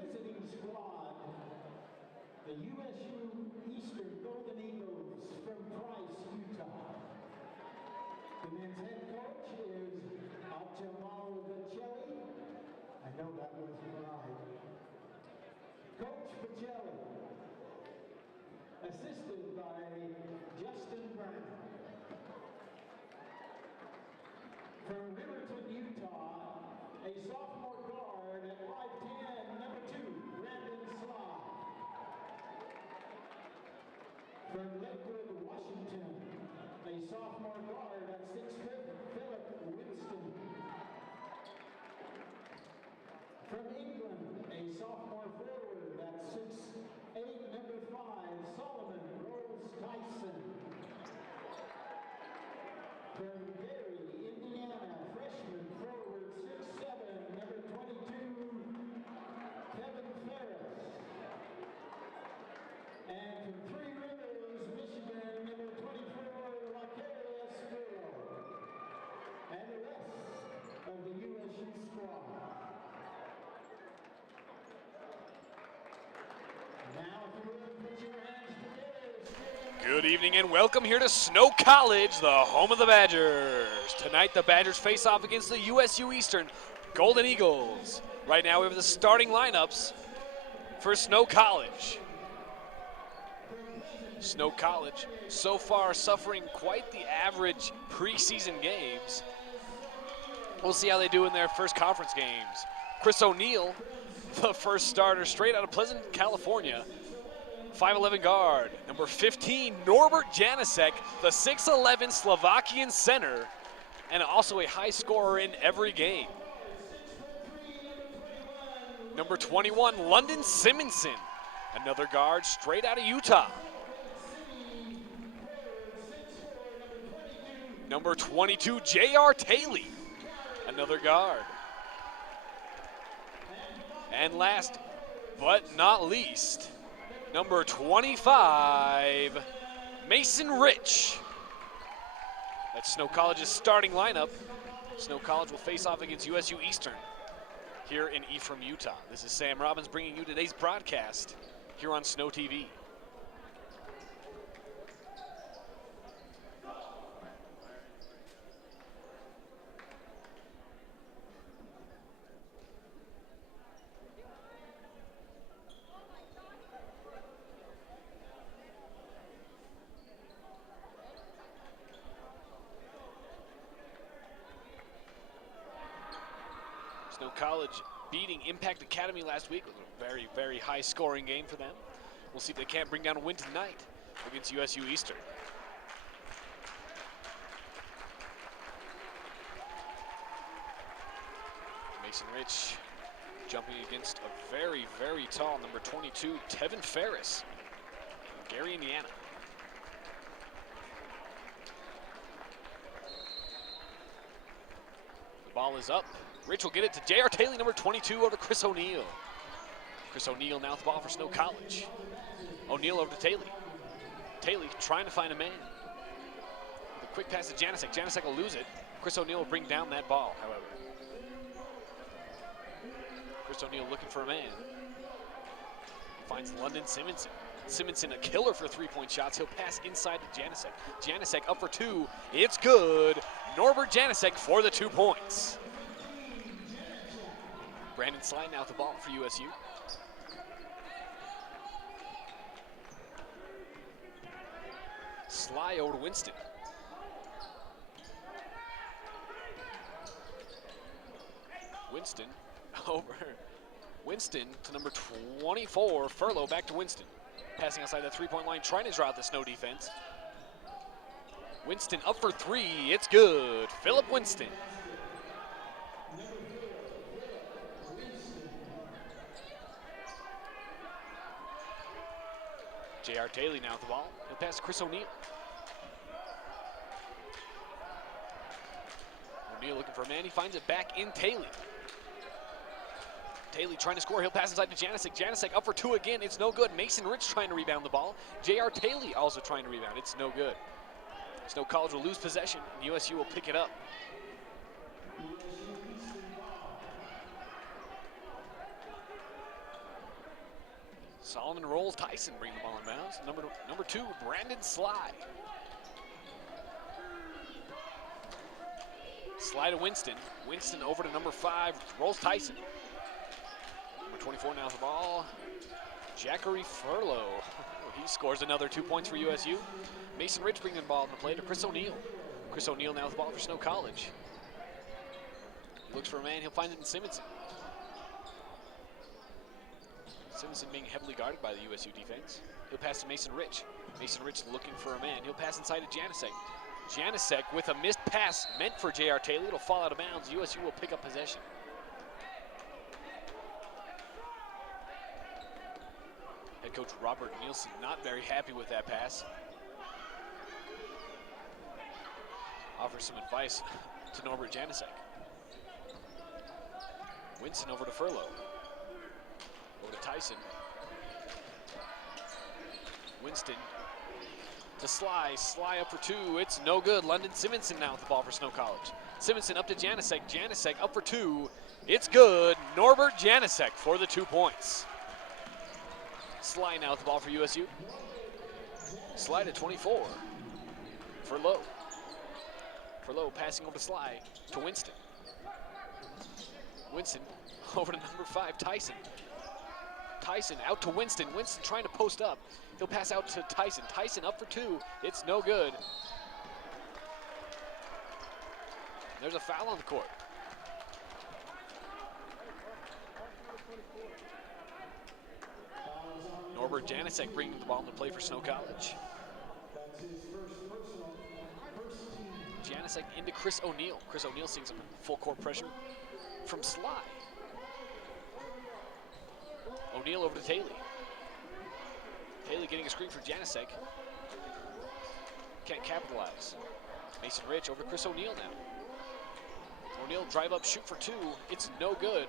visiting squad, the USU-Eastern Golden Eagles from Price, Utah. The men's head coach is Jamal Pacelli. I know that wasn't right. Coach Pacelli, assisted by Justin Brown. From Riverton, Utah, a sophomore guard at 5'10", number 2, Brandon Sly. From Lakewood, Washington, a sophomore guard at 6', Philip Winston. From England, a sophomore forward at 6'8", number 5, Solomon Rose Tyson. From Gary, Indiana, freshman forward 6'7", number 22, Kevin Ferris. And from Three Rivers, Michigan, number 24, Lakarius Spiro. And the rest of the USU squad. Now, if you would, put your hands together. Good evening and welcome here to Snow College, the home of the Badgers. Tonight, the Badgers face off against the USU Eastern Golden Eagles. Right now, we have the starting lineups for Snow College. Snow College, so far, suffering quite the average preseason games. We'll see how they do in their first conference games. Chris O'Neill, the first starter, straight out of Pleasant, California. 5'11" guard. Number 15, Norbert Janicek, the 6'11" Slovakian center, and also a high scorer in every game. Number 21, London Simonson, another guard straight out of Utah. Number 22, J.R. Taylor, another guard. And last but not least, number 25, Mason Rich. That's Snow College's starting lineup. Snow College will face off against USU Eastern here in Ephraim, Utah. This is Sam Robbins bringing you today's broadcast here on Snow TV. Snow College beating Impact Academy last week. It was a very, very high scoring game for them. We'll see if they can't bring down a win tonight against USU Eastern. Mason Rich jumping against a very, very tall number 22, Tevin Ferris from Gary, Indiana. The ball is up. Rich will get it to J.R. Taylor, number 22, over to Chris O'Neill. Chris O'Neill now with the ball for Snow College. O'Neill over to Taylor. Taylor trying to find a man. The quick pass to Janicek. Janicek will lose it. Chris O'Neill will bring down that ball, however. Chris O'Neill looking for a man. Finds London Simonson. Simonson, a killer for three-point shots. He'll pass inside to Janicek. Janicek up for two. It's good. Norbert Janicek for the 2 points. Brandon Sly now with the ball for USU. Sly over to Winston. Winston over. Winston to number 24, Furlow, back to Winston. Passing outside that three-point line, trying to draw out the Snow defense. Winston up for three, it's good. Philip Winston. J.R. Taylor now with the ball. He'll pass to Chris O'Neill. O'Neill looking for a man. He finds it back in Taylor. Taylor trying to score. He'll pass inside to Janicek. Janicek up for two again. It's no good. Mason Rich trying to rebound the ball. J.R. Taylor also trying to rebound. It's no good. Snow College will lose possession, and USU will pick it up. Solomon rolls. Tyson bringing the ball in bounds. Number 2, Brandon Sly. Sly to Winston. Winston over to number 5. Rolls Tyson. Number 24 now with the ball. Jackery Furlow. He scores another 2 points for USU. Mason Rich bringing the ball in the play to Chris O'Neill. Chris O'Neill now with the ball for Snow College. He looks for a man. He'll find it in Simonson. Simonson being heavily guarded by the USU defense. He'll pass to Mason Rich. Mason Rich looking for a man. He'll pass inside to Janasek. Janasek with a missed pass meant for J.R. Taylor. It'll fall out of bounds. USU will pick up possession. Head coach Robert Nielsen not very happy with that pass. Offers some advice to Norbert Janasek. Winston over to Furlow. Over to Tyson. Winston to Sly. Sly up for 2. It's no good. London Simonson now with the ball for Snow College. Simonson up to Janasek. Janasek up for 2. It's good. Norbert Janasek for the 2 points. Sly now with the ball for USU. Sly to 24. Furlow. Furlow passing over to Sly to Winston. Winston over to number 5, Tyson. Tyson out to Winston. Winston trying to post up. He'll pass out to Tyson. Tyson up for 2. It's no good. There's a foul on the court. Norbert Janasek bringing the ball into play for Snow College. Janasek into Chris O'Neill. Chris O'Neill seeing some full court pressure from Sly. O'Neill over to Taylor. Taylor getting a screen for Janasek. Can't capitalize. Mason Rich over to Chris O'Neill now. O'Neill drive up, shoot for 2. It's no good.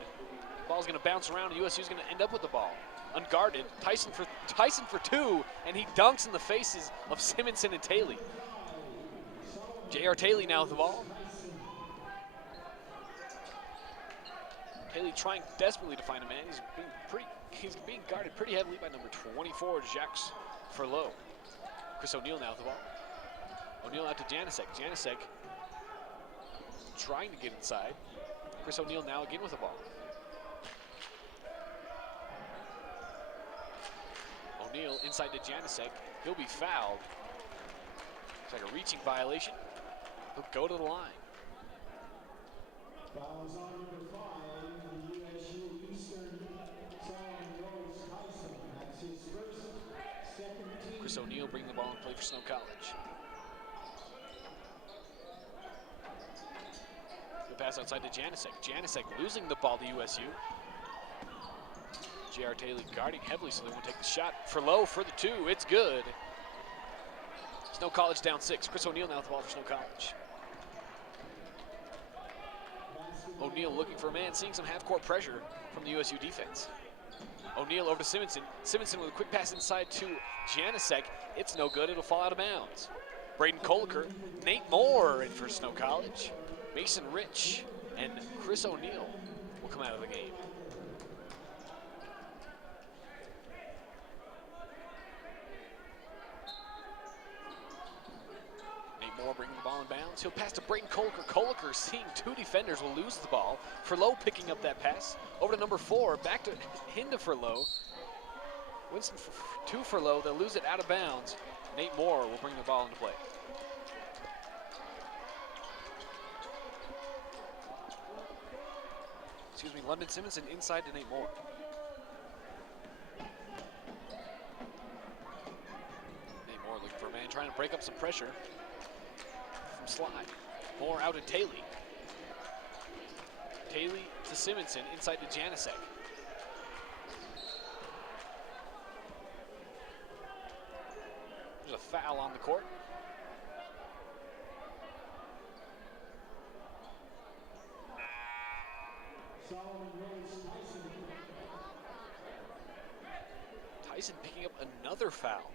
Ball's gonna bounce around. USU's gonna end up with the ball. Unguarded. Tyson for 2, and he dunks in the faces of Simonson and Taylor. J.R. Taylor now with the ball. Taylor trying desperately to find a man. He's being guarded pretty heavily by number 24, Jacques Furlow. Chris O'Neill now with the ball. O'Neill out to Janasek. Janasek trying to get inside. Chris O'Neill now again with the ball. O'Neill inside to Janasek. He'll be fouled. It's like a reaching violation. He'll go to the line. Fouls on number 5, the USU Eastern, Solomon Rose Tyson. That's his first, second team. Chris O'Neill bringing the ball in play for Snow College. The pass outside to Janasek. Janasek losing the ball to USU. J.R. Taylor guarding heavily, so they won't take the shot. Furlow for the 2. It's good. Snow College down 6. Chris O'Neill now with the ball for Snow College. O'Neill looking for a man, seeing some half-court pressure from the USU defense. O'Neill over to Simonson. Simonson with a quick pass inside to Janasek. It's no good. It'll fall out of bounds. Braden Koliker, Nate Moore in for Snow College. Mason Rich and Chris O'Neill will come out of the game. Moore bringing the ball in bounds. He'll pass to Braden Koliker. Koliker seeing 2 defenders will lose the ball. Furlow picking up that pass. Over to number 4. Back to into Furlow. Winston to Furlow. They'll lose it out of bounds. Nate Moore will bring the ball into play. Excuse me, London Simonson inside to Nate Moore. Nate Moore looking for a man trying to break up some pressure. Slide. Moore out to Taylor. Taylor to Simonson, inside to Janasek. There's a foul on the court. Tyson picking up another foul.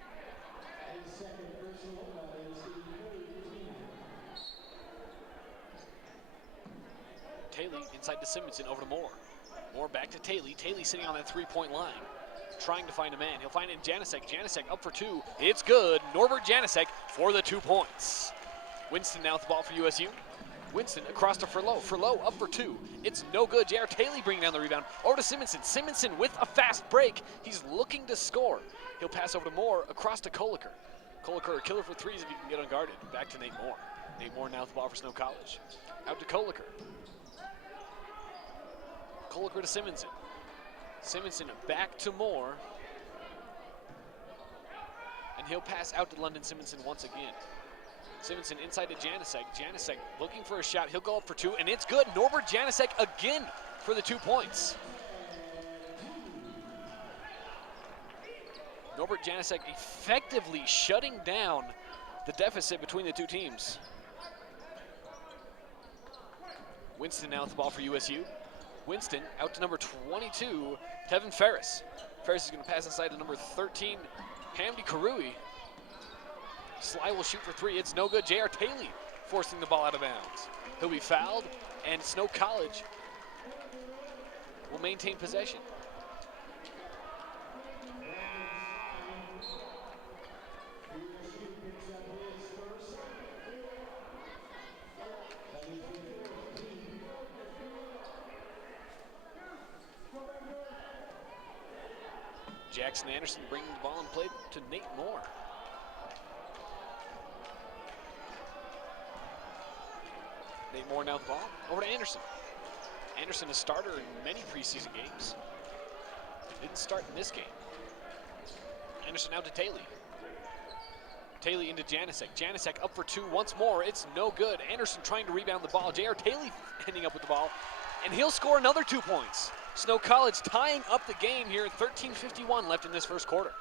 Taylor inside to Simonson, over to Moore. Moore back to Taylor. Taylor sitting on that 3-point line. trying to find a man. He'll find it in Janasek. Janasek up for two. It's good. Norbert Janasek for the 2 points. Winston now with the ball for USU. Winston across to Furlow. Furlow up for two. It's no good. J.R. Taylor bringing down the rebound. Over to Simonson. Simonson with a fast break. He's looking to score. He'll pass over to Moore, across to Koliker. Koliker a killer for threes if he can get unguarded. Back to Nate Moore. Nate Moore now with the ball for Snow College. Out to Koliker. Koliker to Simonson. Simonson back to Moore. And he'll pass out to London Simonson once again. Simonson inside to Janasek. Janasek looking for a shot. He'll go up for two, and it's good. Norbert Janasek again for the 2 points. Norbert Janasek effectively shutting down the deficit between the two teams. Winston now with the ball for USU. Winston out to number 22, Tevin Ferris. Ferris is going to pass inside to number 13, Hamdi Karui. Sly will shoot for three. It's no good. J.R. Taylor forcing the ball out of bounds. He'll be fouled, and Snow College will maintain possession. Jackson Anderson bringing the ball and play to Nate Moore. Nate Moore now with the ball. Over to Anderson. Anderson, a starter in many preseason games. Didn't start in this game. Anderson out to Taylor. Taylor into Janasek. Janasek up for two once more. It's no good. Anderson trying to rebound the ball. J.R. Taylor ending up with the ball. And he'll score another 2 points. Snow College tying up the game here. 13:51 left in this first quarter.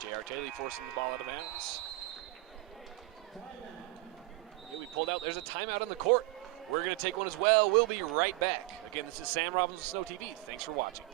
J.R. Taylor forcing the ball out of bounds. He'll be pulled out. There's a timeout on the court. We're going to take one as well. We'll be right back. Again, this is Sam Robbins with Snow TV. Thanks for watching.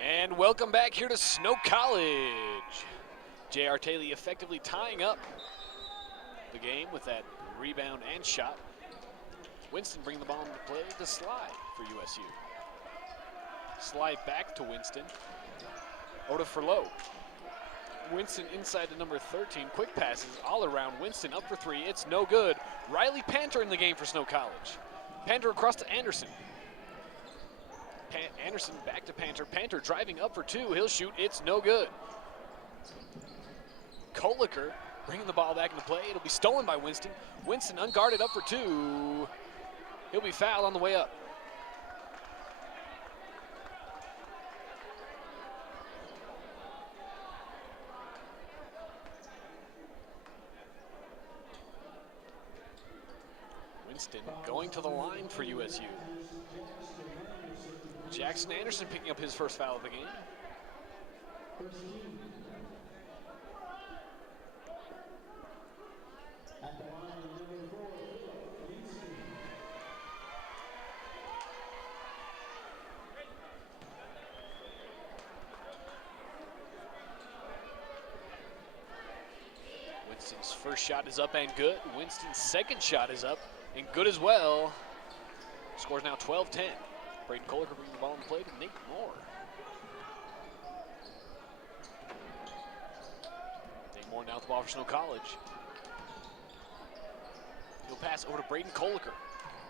And welcome back here to Snow College. J.R. Taylor effectively tying up the game with that rebound and shot. Winston bringing the ball into play to Sly for USU. Sly back to Winston. Over to Furlow. Winston inside to number 13. Quick passes all around. Winston up for three. It's no good. Riley Panter in the game for Snow College. Panter across to Anderson. Anderson back to Panter. Panter driving up for two. He'll shoot. It's no good. Koliker bringing the ball back into play. It'll be stolen by Winston. Winston unguarded up for two. He'll be fouled on the way up. Winston going to the line for USU. Jackson Anderson picking up his first foul of the game. Winston's first shot is up and good. Winston's second shot is up and good as well. Score's now 12-10. Braden Kohler bringing the ball in play to Nate Moore. Nate Moore now with the ball for Snow College. He'll pass over to Braden Kohler.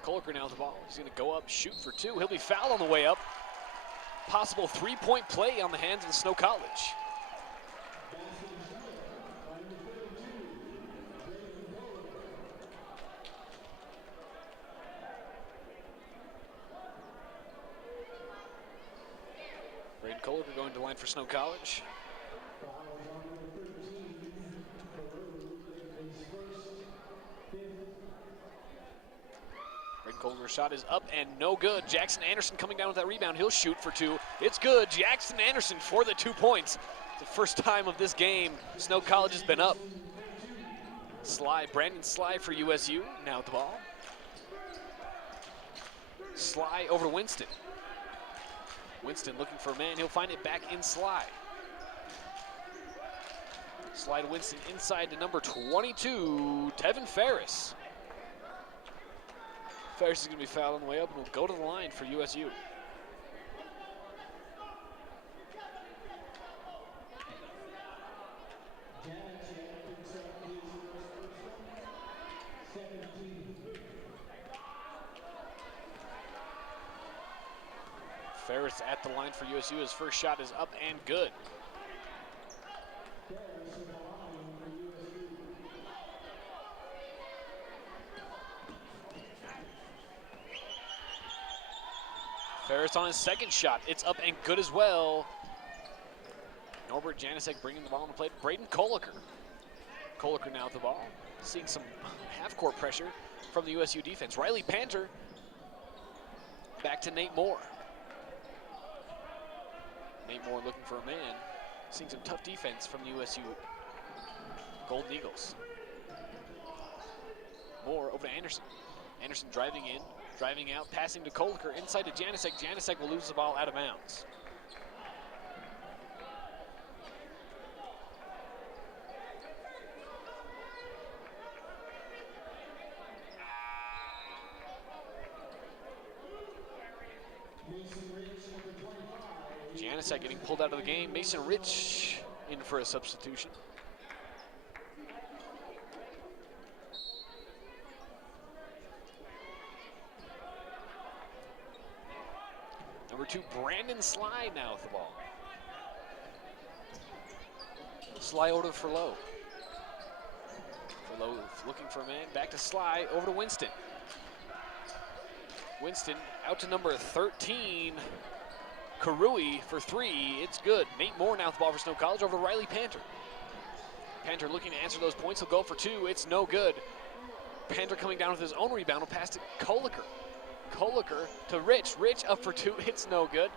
Kohler now with the ball. He's going to go up, shoot for two. He'll be fouled on the way up. Possible three-point play on the hands of the Snow College. Braden Kohler going to the line for Snow College. Braden Kohler's shot is up and no good. Jackson Anderson coming down with that rebound. He'll shoot for two. It's good. Jackson Anderson for the 2 points. The first time of this game Snow College has been up. Brandon Sly for USU now with the ball. Sly over to Winston. Winston looking for a man. He'll find it back in Sly. Sly to Winston inside to number 22, Tevin Ferris. Ferris is going to be fouled on the way up and will go to the line for USU. Ferris at the line for USU. His first shot is up and good. Ferris on his second shot. It's up and good as well. Norbert Janicek bringing the ball on the plate. Braden Kohler. Kohler now with the ball. Seeing some half-court pressure from the USU defense. Riley Panter back to Nate Moore. Nate Moore looking for a man. Seeing some tough defense from the USU Golden Eagles. Moore over to Anderson. Anderson driving in, driving out, passing to Kohler, inside to Janicek. Janicek will lose the ball out of bounds. Janicek getting pulled out of the game. Mason Rich in for a substitution. Number 2, Brandon Sly now with the ball. Sly over to Furlow. Furlow looking for a man. Back to Sly, over to Winston. Winston out to number 13, Karui for 3. It's good. Nate Moore now with the ball for Snow College, over to Riley Panter. Panter looking to answer those points. He'll go for 2. It's no good. Panter coming down with his own rebound. Will pass to Kohler. Kohler to Rich. Rich up for 2. It's no good.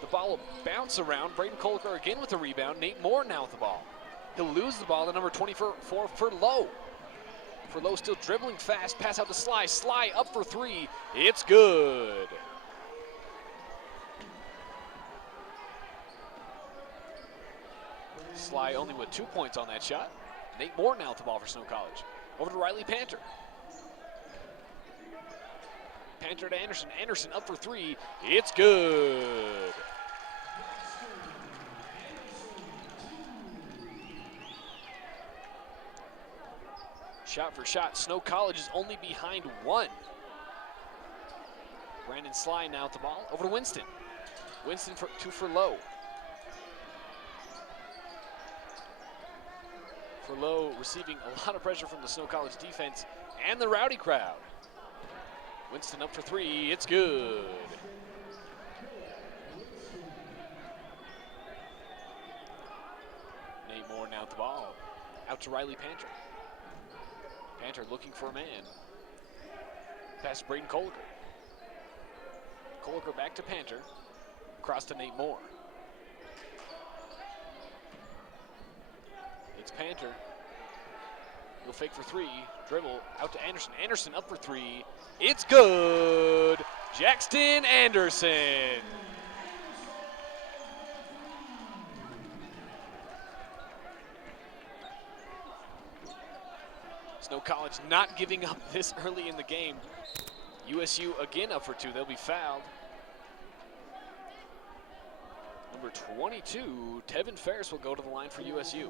The ball will bounce around. Braden Kohler again with the rebound. Nate Moore now with the ball. He'll lose the ball to number 24, Furlow. Furlow still dribbling fast. Pass out to Sly. Sly up for 3. It's good. Sly only with 2 points on that shot. Nate Moore now with the ball for Snow College. Over to Riley Panter. Panter to Anderson. Anderson up for 3. It's good. Shot for shot. Snow College is only behind 1. Brandon Sly now with the ball. Over to Winston. Winston to Furlow. Furlow receiving a lot of pressure from the Snow College defense and the rowdy crowd. Winston up for 3. It's good. Nate Moore now with the ball. Out to Riley Panter. Panter looking for a man. Pass to Braden Kohler. Kohler back to Panter. Across to Nate Moore. It's Panter. He'll fake for 3. Dribble out to Anderson. Anderson up for 3. It's good. Jackson Anderson. Snow College not giving up this early in the game. USU again up for 2. They'll be fouled. Number 22, Tevin Ferris will go to the line for USU.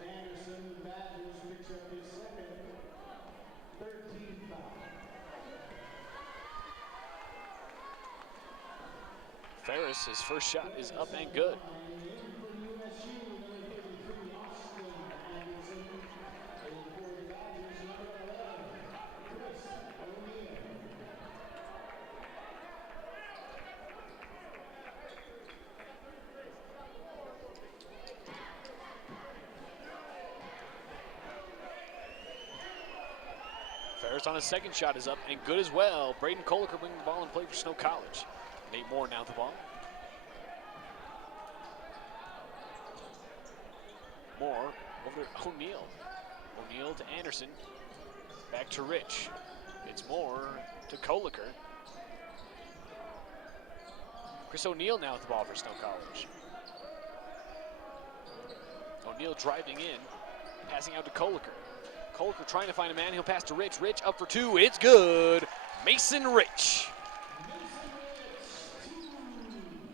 Ferris, his first shot is up and good. Ferris on his second shot is up and good as well. Braden Koliker bringing the ball in play for Snow College. Nate Moore now the ball. Moore over to O'Neal. O'Neal to Anderson. Back to Rich. It's Moore to Koliker. Chris O'Neal now with the ball for Snow College. O'Neal driving in, passing out to Koliker. Koliker trying to find a man. He'll pass to Rich. Rich up for 2. It's good. Mason Rich.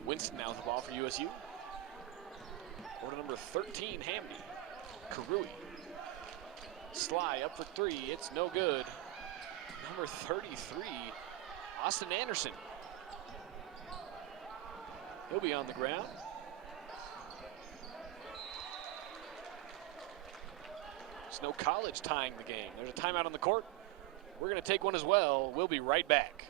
Winston now with the ball for USU. Over to number 13, Hamney. Karui. Sly up for 3. It's no good. Number 33, Austin Anderson. He'll be on the ground. Snow College tying the game. There's a timeout on the court. We're going to take one as well. We'll be right back.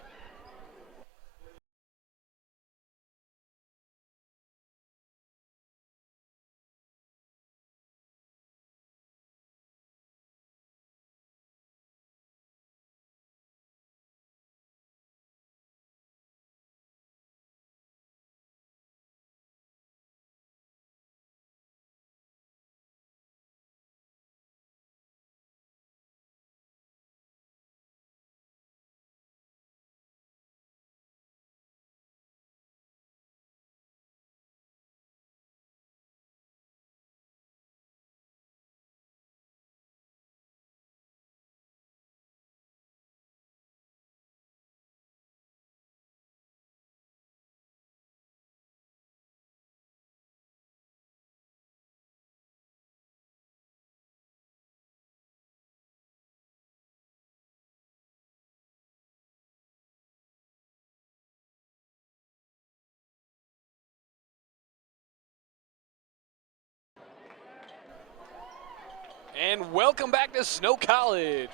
And welcome back to Snow College.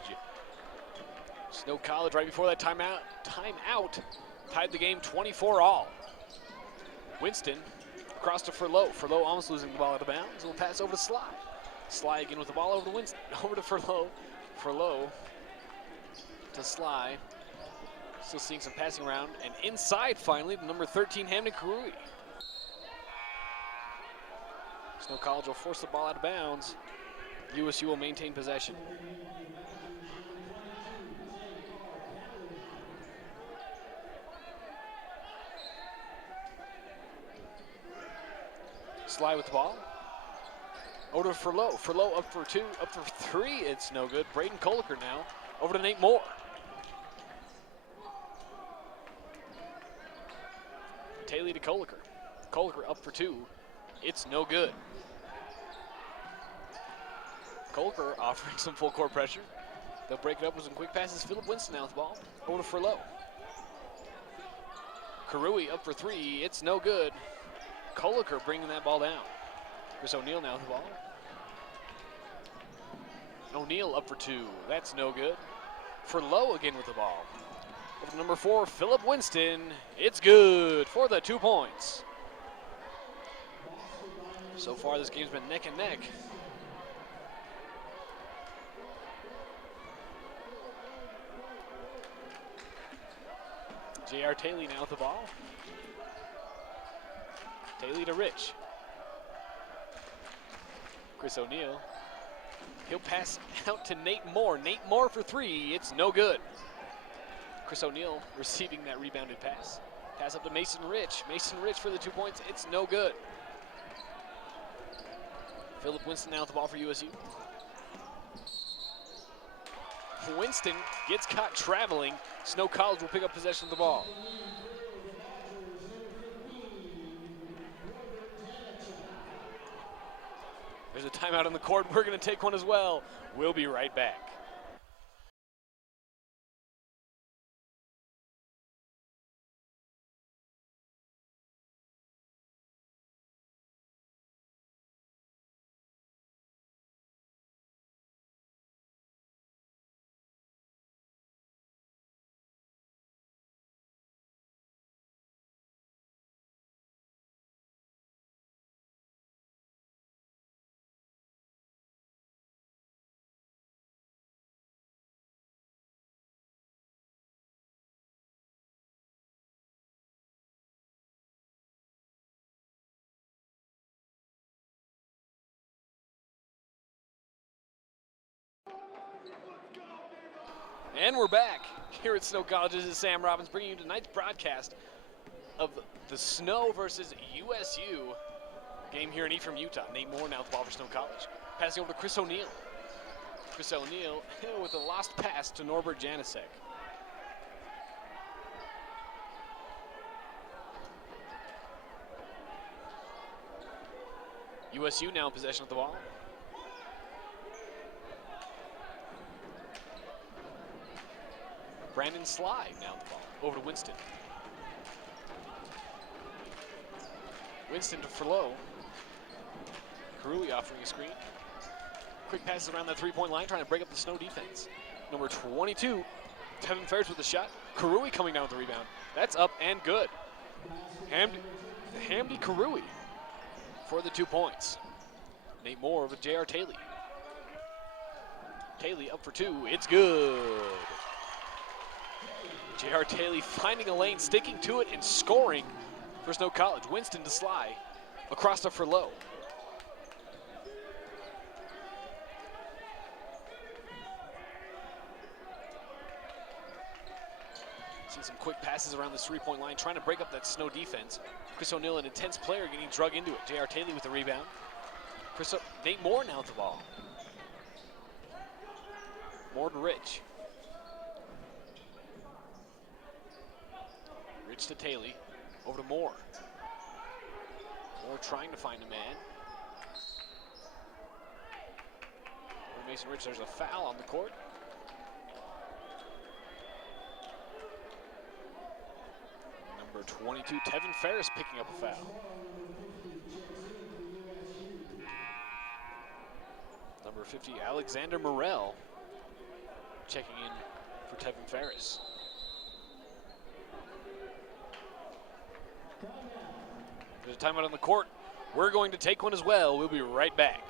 Snow College right before that timeout tied the game 24-all. Winston across to Furlow. Furlow almost losing the ball out of bounds. We'll pass over to Sly. Sly again with the ball over to Winston. Over to Furlow. Furlow to Sly. Still seeing some passing around. And inside finally to number 13, Hamden Karui. Snow College will force the ball out of bounds. USU will maintain possession. Sly with the ball. Over to Furlow. Furlow up for 2, up for 3. It's no good. Braden Koliker now. Over to Nate Moore. Taylor to Koliker. Koliker up for 2. It's no good. Koliker offering some full court pressure. They'll break it up with some quick passes. Philip Winston now with the ball. Over to Furlow. Karui up for 3. It's no good. Koliker bringing that ball down. Chris O'Neal now with the ball. O'Neal up for 2. That's no good. Furlow again with the ball. Over to number 4, Philip Winston. It's good for the 2 points. So far, this game's been neck and neck. J.R. Taylor now with the ball. Taylor to Rich. Chris O'Neal. He'll pass out to Nate Moore. Nate Moore for 3. It's no good. Chris O'Neal receiving that rebounded pass. Pass up to Mason Rich. Mason Rich for the 2 points. It's no good. Philip Winston now with the ball for USU. Winston gets caught traveling. Snow College will pick up possession of the ball. There's a timeout on the court. We're going to take one as well. We'll be right back. And we're back here at Snow College. This is Sam Robbins bringing you tonight's broadcast of the Snow versus USU game here in Ephraim, Utah. Nate Moore now with the ball for Snow College. Passing over to Chris O'Neill. Chris O'Neill with a lost pass to Norbert Janisek. USU now in possession of the ball. Brandon Sly now the ball. Over to Winston. Winston to Furlow. Karui offering a screen. Quick passes around that three-point line, trying to break up the Snow defense. Number 22, Tevin Ferris with the shot. Karui coming down with the rebound. That's up and good. Hamdi Karui for the 2 points. Nate Moore with J.R. Taylor. Taylor up for two. It's good. J.R. Taylor finding a lane, sticking to it, and scoring for Snow College. Winston to Sly, across to Furlow. See some quick passes around the three-point line, trying to break up that Snow defense. Chris O'Neill, an intense player, getting drug into it. J.R. Taylor with the rebound. Nate Moore now with the ball. Moore to Rich. Rich to Taylor, over to Moore. Moore trying to find a man. Over to Mason Rich, there's a foul on the court. Number 22, Tevin Ferris picking up a foul. Number 50, Alexander Morrell checking in for Tevin Ferris. There's a timeout on the court. We're going to take one as well. We'll be right back.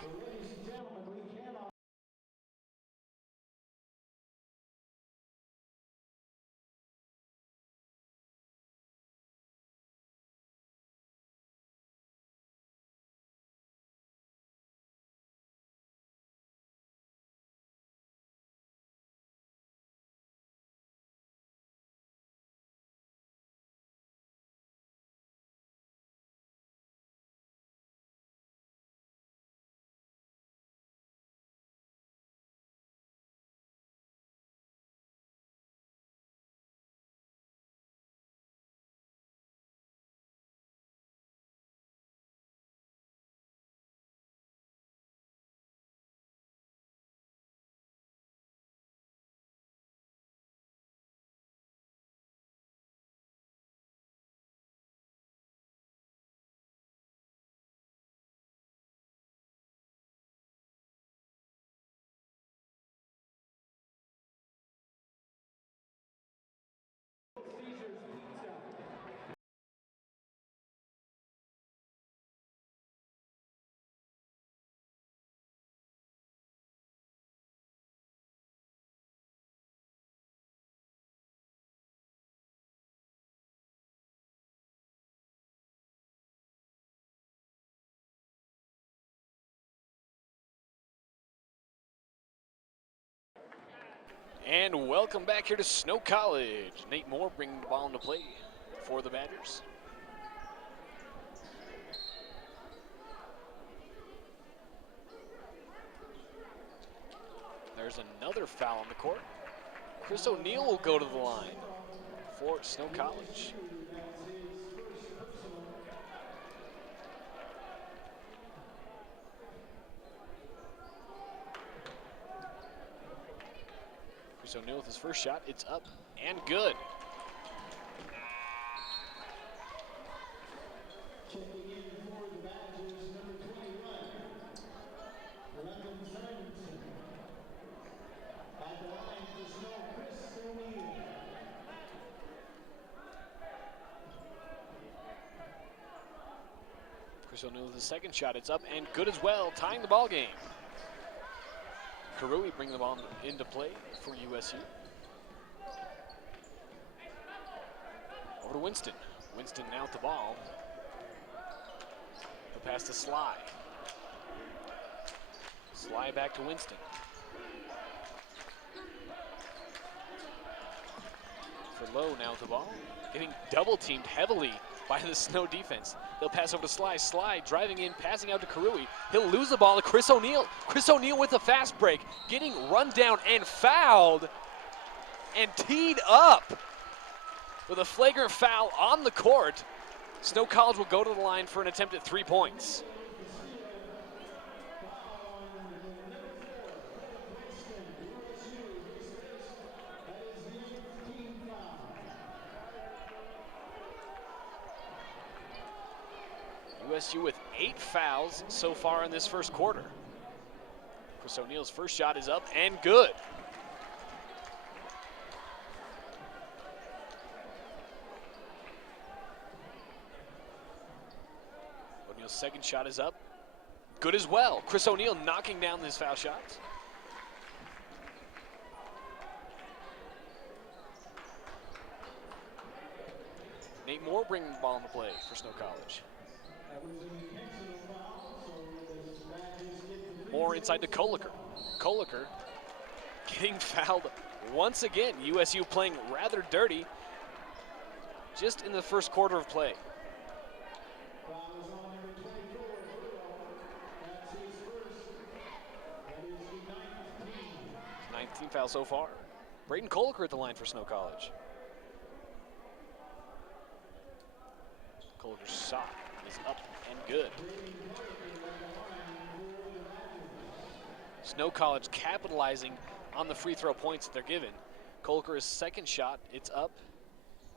And welcome back here to Snow College. Nate Moore bringing the ball into play for the Badgers. There's another foul on the court. Chris O'Neill will go to the line for Snow College. Chris O'Neill with his first shot. It's up and good. Chris O'Neill with his second shot. It's up and good as well, tying the ball game. Karui bringing the ball into play for USU. Over to Winston. Winston now with the ball. The pass to Sly. Sly back to Winston. For Lowe now with the ball. Getting double teamed heavily by the Snow defense. They'll pass over to Sly. Sly driving in, passing out to Karui. He'll lose the ball to Chris O'Neill. Chris O'Neill with a fast break, getting run down and fouled and teed up with a flagrant foul on the court. Snow College will go to the line for an attempt at 3 points. USU with 8 fouls so far in this first quarter. Chris O'Neill's first shot is up and good. O'Neill's second shot is up. Good as well. Chris O'Neill knocking down his foul shots. Nate Moore bringing the ball into play for Snow College. Moore inside to Koliker. Koliker getting fouled once again. USU playing rather dirty just in the first quarter of play. 19th foul so far. Braden Koliker at the line for Snow College. Koliker's shot is up and good. Snow College capitalizing on the free throw points that they're given. Koliker's second shot, it's up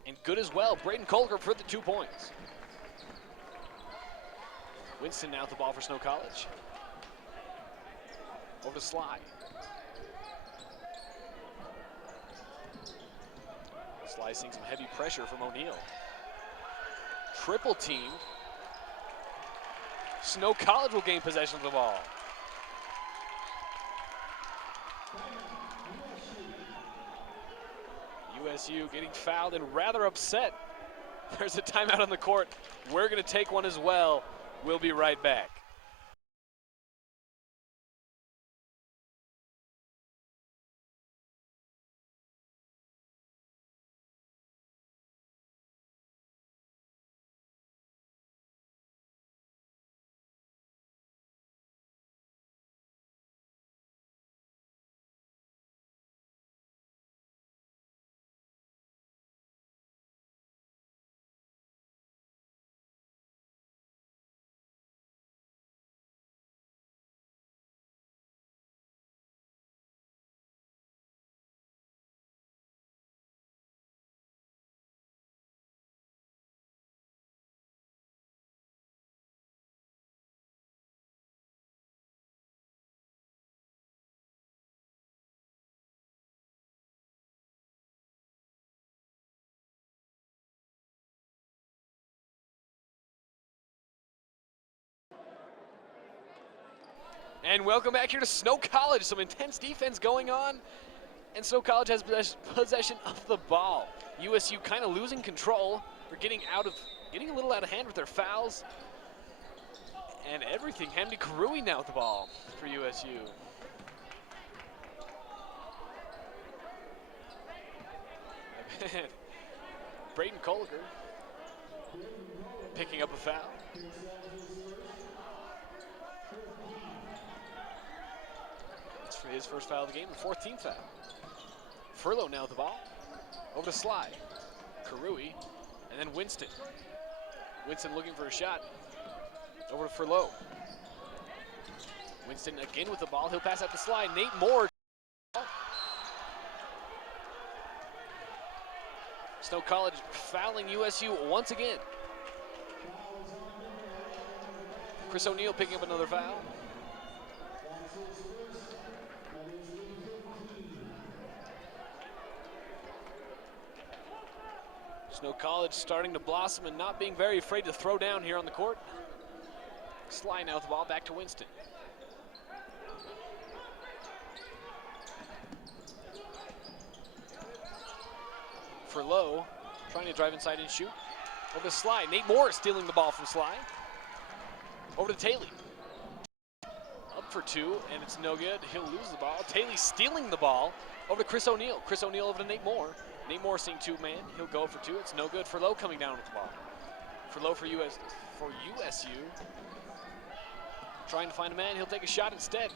and good as well. Braden Koliker for the 2 points. Winston now with the ball for Snow College. Over to Sly. Sly seeing some heavy pressure from O'Neill. Triple team. Snow College will gain possession of the ball. USU getting fouled and rather upset. There's a timeout on the court. We're going to take one as well. We'll be right back. And welcome back here to Snow College. Some intense defense going on, and Snow College has possession of the ball. USU kind of losing control. They're getting a little out of hand with their fouls and everything. Hamdi Karui now with the ball for USU. Braden Koliker picking up a foul. That's for his first foul of the game, the 14th foul Furlow now with the ball. Over to Sly. Karui. And then Winston. Winston looking for a shot. Over to Furlow. Winston again with the ball. He'll pass out to Sly. Nate Moore. Snow College fouling USU once again. Chris O'Neill picking up another foul. Snow College starting to blossom and not being very afraid to throw down here on the court. Sly now with the ball back to Winston. Furlow trying to drive inside and shoot. Over to Sly. Nate Moore stealing the ball from Sly. Over to Taylor. Up for two, and it's no good. He'll lose the ball. Taylor stealing the ball. Over to Chris O'Neill. Chris O'Neill over to Nate Moore. Nate Moore seeing two-man. He'll go for two. It's no good. Furlow coming down with the ball. Furlow for USU. Trying to find a man. He'll take a shot instead.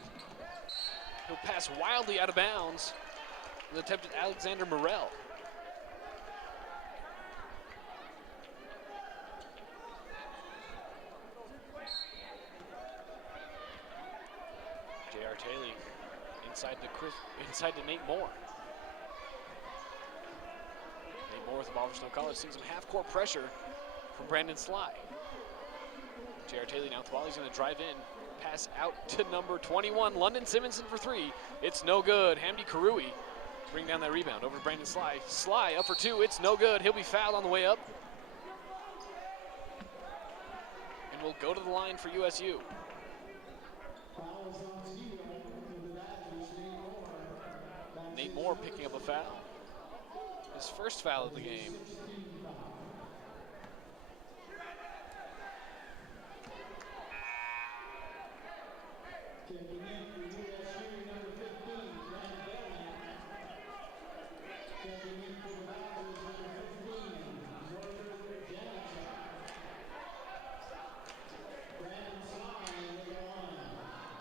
He'll pass wildly out of bounds. An attempt at Alexander Morrell. J.R. Taylor inside to Nate Moore. Nate Moore with the ball for Snow College, seeing some half-court pressure from Brandon Sly. J.R. Taylor now with the ball. He's going to drive in, pass out to number 21, London Simonson for three. It's no good. Hamdi Karui bring down that rebound over to Brandon Sly. Sly up for two. It's no good. He'll be fouled on the way up. And we'll go to the line for USU. Nate Moore picking up a foul. His first foul of the game.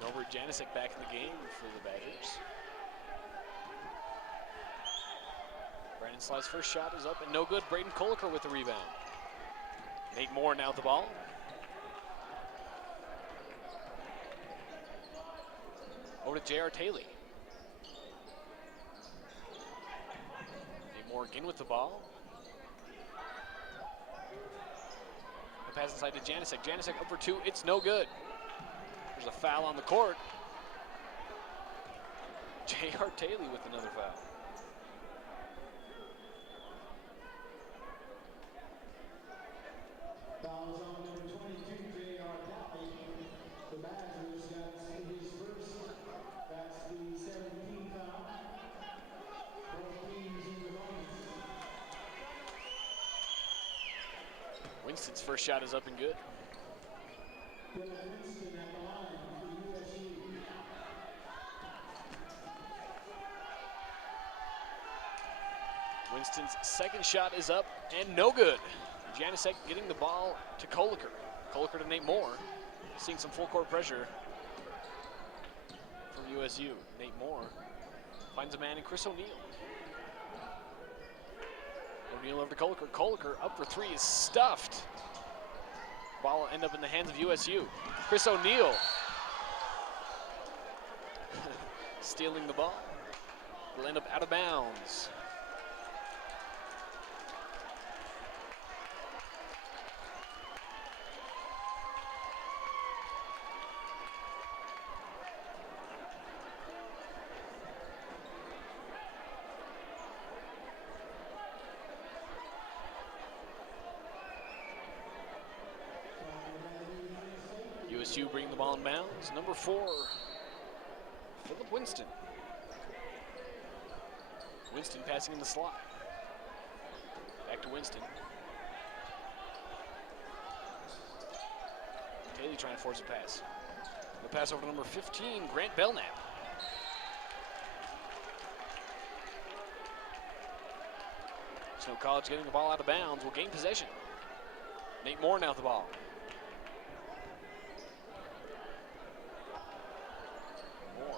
Norbert Janicek back in the game for the Badgers. Brandon Sly's first shot is up and no good. Braden Koliker with the rebound. Nate Moore now with the ball. Over to J.R. Taylor. Nate Moore again with the ball. The pass inside to Janicek. Janicek up for two. It's no good. There's a foul on the court. J.R. Taylor with another foul. Fouls on number 22, J.R. Taylor. The Badgers got his first. That's the 17th foul. Both teams in the bonus. Winston's first shot is up and good. Winston at the line for USU. Winston's second shot is up and no good. Janicek getting the ball to Koliker. Koliker to Nate Moore. Seeing some full court pressure from USU. Nate Moore finds a man in Chris O'Neill. O'Neill over to Koliker. Koliker up for three is stuffed. Ball will end up in the hands of USU. Chris O'Neill stealing the ball. Will end up out of bounds. USU bringing the ball in bounds. Number 4, Philip Winston. Winston passing in the slot. Back to Winston. Taylor trying to force a pass. The pass over to number 15, Grant Belknap. Snow College getting the ball out of bounds will gain possession. Nate Moore now with the ball. Moore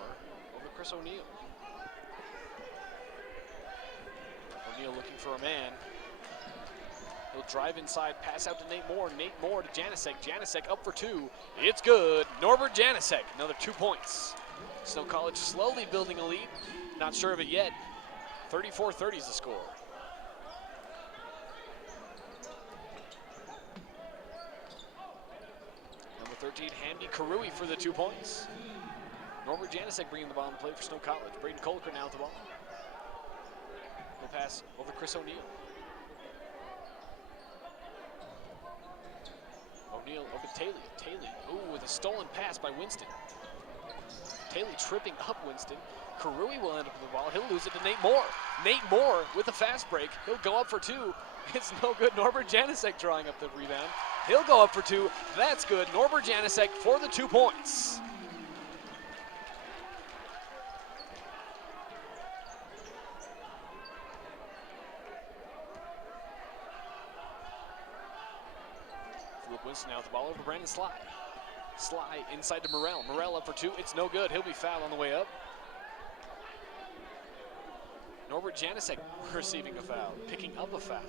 over to Chris O'Neill. O'Neal looking for a man. He'll drive inside, pass out to Nate Moore. Nate Moore to Janasek. Janasek up for two. It's good. Norbert Janasek, another 2 points. Snow College slowly building a lead. Not sure of it yet. 34-30 is the score. Number 13, Hamdi Karui for the 2 points. Norbert Janasek bringing the ball in play for Snow College. Braden Kolker now with the ball. He'll pass over Chris O'Neal. O'Neal over Taylor. Taylor, ooh, with a stolen pass by Winston. Taylor tripping up Winston. Karui will end up with the ball. He'll lose it to Nate Moore. Nate Moore with a fast break. He'll go up for two. It's no good. Norbert Janasek drawing up the rebound. He'll go up for two. That's good. Norbert Janasek for the 2 points. Philip Winston now with the ball over to Brandon Sly. Sly inside to Morrell. Morrell up for two. It's no good. He'll be fouled on the way up. Norbert Janasek receiving a foul, picking up a foul.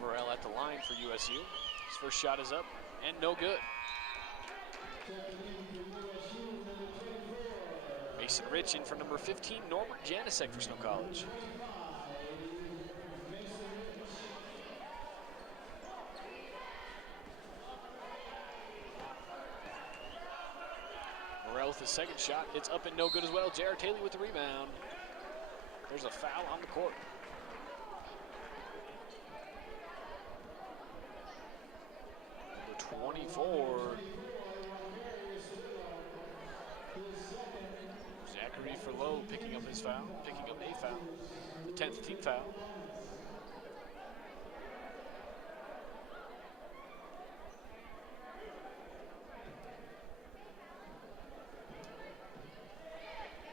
Morrell at the line for USU. His first shot is up and no good. Mason Rich in for number 15, Norbert Janasek for Snow College. Morrell with his second shot. It's up and no good as well. Jared Taylor with the rebound. There's a foul on the court. Number 24. Zachary Furlow picking up his foul, picking up a foul, the 10th team foul.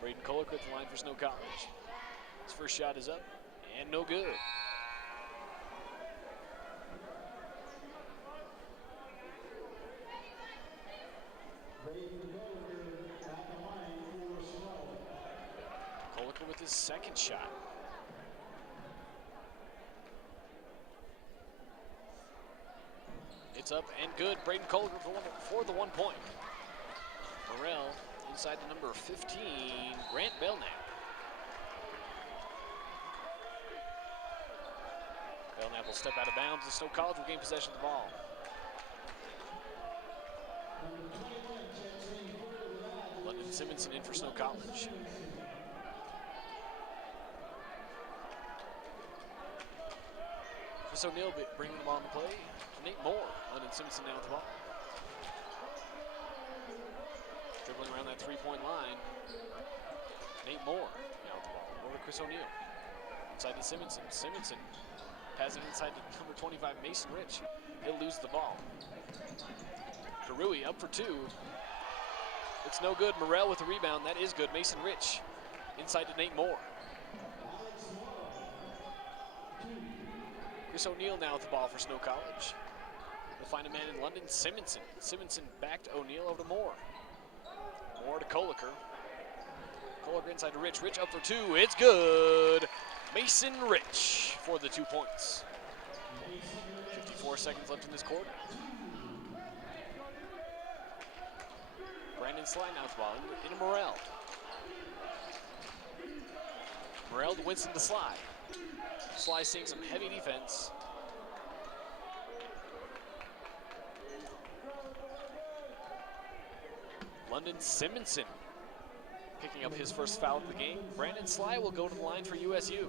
Braden Kolek at the line for Snow College. His first shot is up and no good. Kolek with his second shot. It's up and good. Braden Kolek for the 1 point. Morrell inside to number 15, Grant Belknap. Belknap will step out of bounds. The Snow College will gain possession of the ball. London Simonson in for Snow College. Chris O'Neal bringing the ball into play. Nate Moore, London Simonson now with the ball. Dribbling around that three-point line. Nate Moore now with the ball. Over to Chris O'Neal. Inside to Simonson. Simonson passing inside to number 25, Mason Rich. He'll lose the ball. Karui up for two. It's no good. Morrell with the rebound. That is good. Mason Rich inside to Nate Moore. Chris O'Neal now with the ball for Snow College. They'll find a man in London, Simonson. Simonson back to O'Neal, over to Moore. Moore to Koliker. Koliker inside to Rich. Rich up for two. It's good. Mason Rich for the 2 points. 54 seconds left in this quarter. Brandon Sly now with the ball into Morrell. Morrell to Winston to Sly. Sly seeing some heavy defense. London Simonson picking up his first foul of the game. Brandon Sly will go to the line for USU.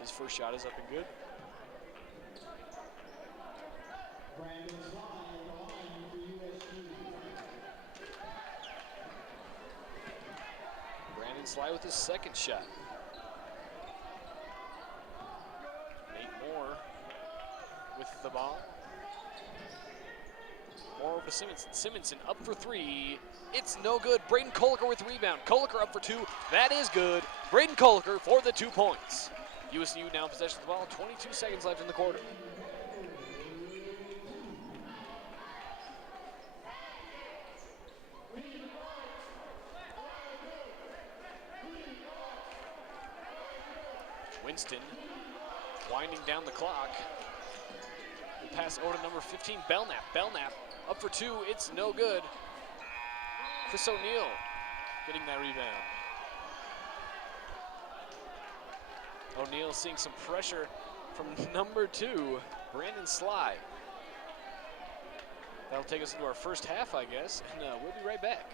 His first shot is up and good. Brandon Sly with his second shot. Nate Moore with the ball. Moore over to Simonson. Simonson up for three. It's no good. Braden Koliker with the rebound. Koliker up for two. That is good. Braden Koliker for the 2 points. USU now in possession of the ball. 22 seconds left in the quarter. Winston winding down the clock. We'll pass over to number 15, Belknap. Belknap up for two. It's no good. Chris O'Neal getting that rebound. O'Neal seeing some pressure from number 2, Brandon Sly. That'll take us into our first half, I guess, and we'll be right back.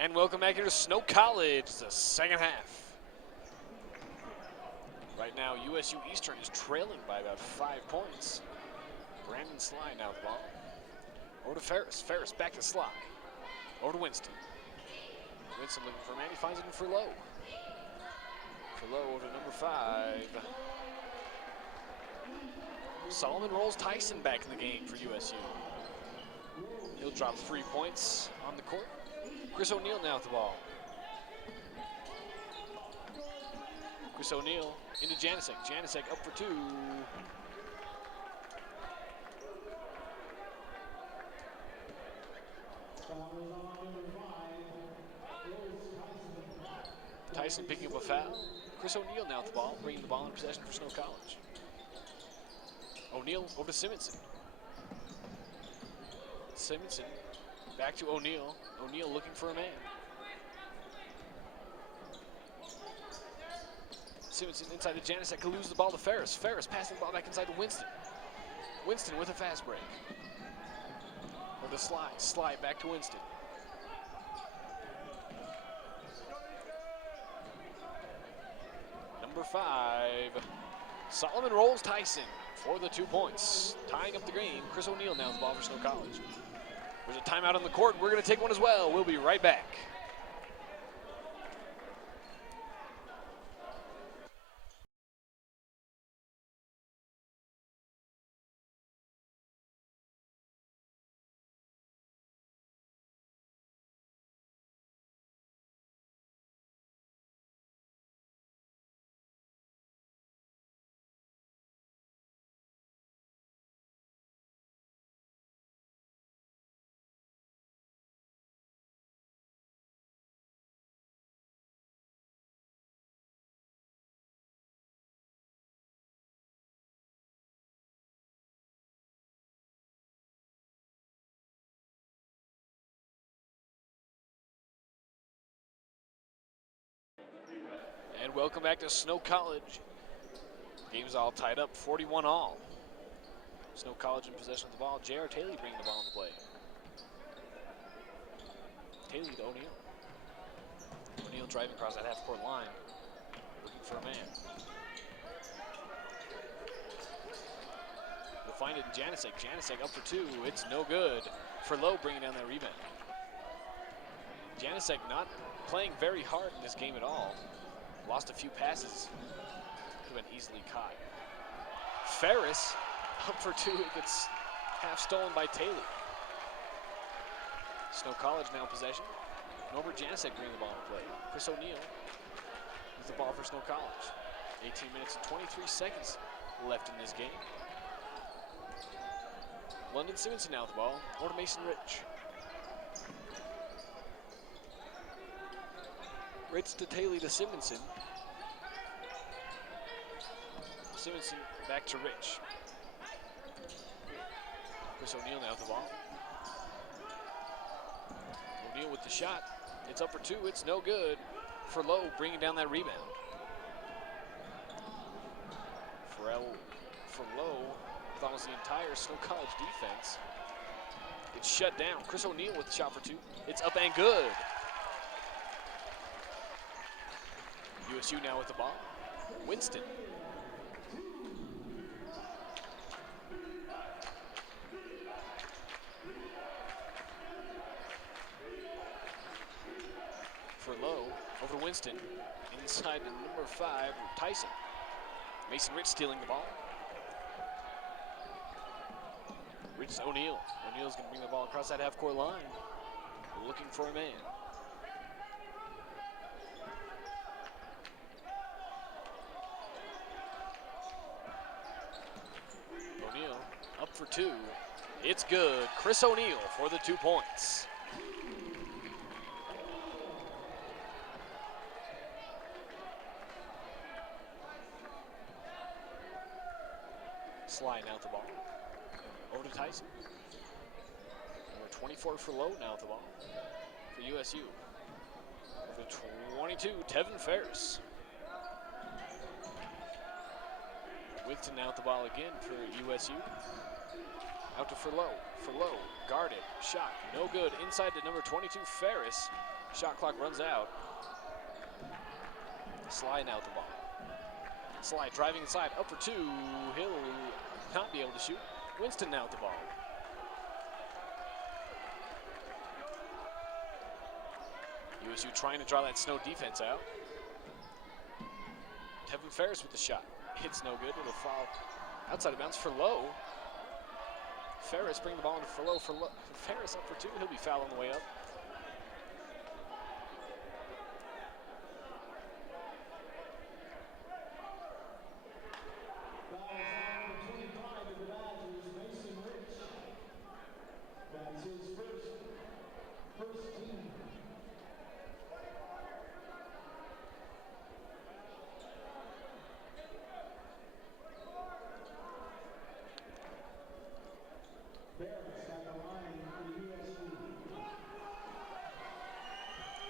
And welcome back here to Snow College, the second half. Right now, USU Eastern is trailing by about 5 points. Brandon Sly now the ball. Over to Ferris. Ferris back to Sly. Over to Winston. Winston looking for a man. He finds it in Furlow. Furlow over to number 5. Solomon rolls Tyson back in the game for USU. He'll drop 3 points on the court. Chris O'Neal now with the ball. Chris O'Neal into Janicek. Janicek up for 2. Tyson picking up a foul. Chris O'Neal now with the ball, bringing the ball in possession for Snow College. O'Neal over to Simonson. Simonson back to O'Neal. O'Neal looking for a man. Simonson inside to Janicek, who loses the ball to Ferris. Ferris passing the ball back inside to Winston. Winston with a fast break. Or the slide. Slide back to Winston. Number 5. Solomon rolls Tyson for the 2 points. Tying up the game. Chris O'Neal now with the ball for Snow College. There's a timeout on the court. We're going to take one as well. We'll be right back. And welcome back to Snow College. Game's all tied up, 41 all. Snow College in possession of the ball. J.R. Taylor bringing the ball into play. Taylor to O'Neal. O'Neal driving across that half-court line, looking for a man. We'll find it in Janicek. Janicek up for 2. It's no good. Furlow bringing down that rebound. Janicek not playing very hard in this game at all. Lost a few passes. Could have been easily caught. Ferris up for 2. It gets half stolen by Taylor. Snow College now in possession. Norbert Janicek bringing the ball into play. Chris O'Neal with the ball for Snow College. 18 minutes and 23 seconds left in this game. London Simonson now with the ball. Over to Mason Rich. Rich to Taylor to Simonson. Simonson back to Rich. Chris O'Neal now with the ball. O'Neal with the shot. It's up for 2. It's no good. Furlow bringing down that rebound. Furlow with almost the entire Snow College defense. It's shut down. Chris O'Neal with the shot for 2. It's up and good. USU now with the ball. Winston. Furlow over to Winston. Inside to number 5, Tyson. Mason Rich stealing the ball. Rich to O'Neal. O'Neal's going to bring the ball across that half-court line. Looking for a man. O'Neal up for 2. It's good. Chris O'Neal for the 2 points. Sly now with the ball. Over to Tyson. Number 24 for Lowe now with the ball for USU. Over to 22, Tevin Ferris. Winston now with the ball again for USU. Out to Furlow. Furlow guarded. Shot no good. Inside to number 22, Ferris. Shot clock runs out. Sly now with the ball. Sly driving inside, up for 2. He'll not be able to shoot. Winston now with the ball. USU trying to draw that snow defense out. Tevin Ferris with the shot. It's no good. It'll fall outside of bounds for low. Ferris bringing the ball into for low. Ferris up for 2. He'll be fouled on the way up.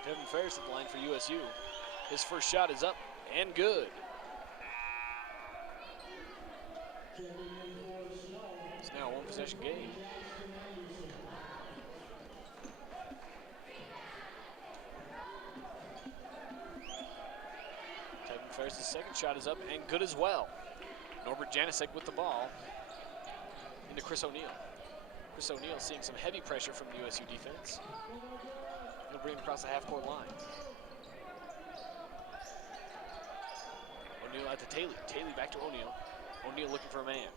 Tevin Ferris at the line for USU. His first shot is up and good. It's now a one-possession game. Tevin Ferris' second shot is up and good as well. Norbert Janicek with the ball into Chris O'Neal. Chris O'Neal seeing some heavy pressure from the USU defense. He'll bring him across the half-court line. O'Neal out to Taylor. Taylor back to O'Neal. O'Neal looking for a man.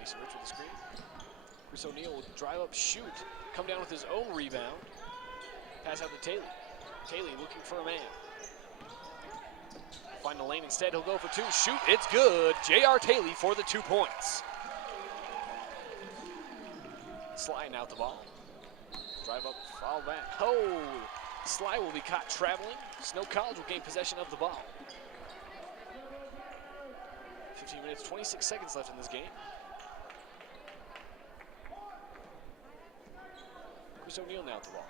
Mason Rich with the screen. Chris O'Neal will drive up, shoot, come down with his own rebound. Pass out to Taylor. Taylor looking for a man. Find the lane instead. He'll go for 2. Shoot, it's good. J.R. Taylor for the 2 points. Sly now with the ball. Drive up, foul back. Oh, Sly will be caught traveling. Snow College will gain possession of the ball. 15 minutes, 26 seconds left in this game. Chris O'Neal now with the ball.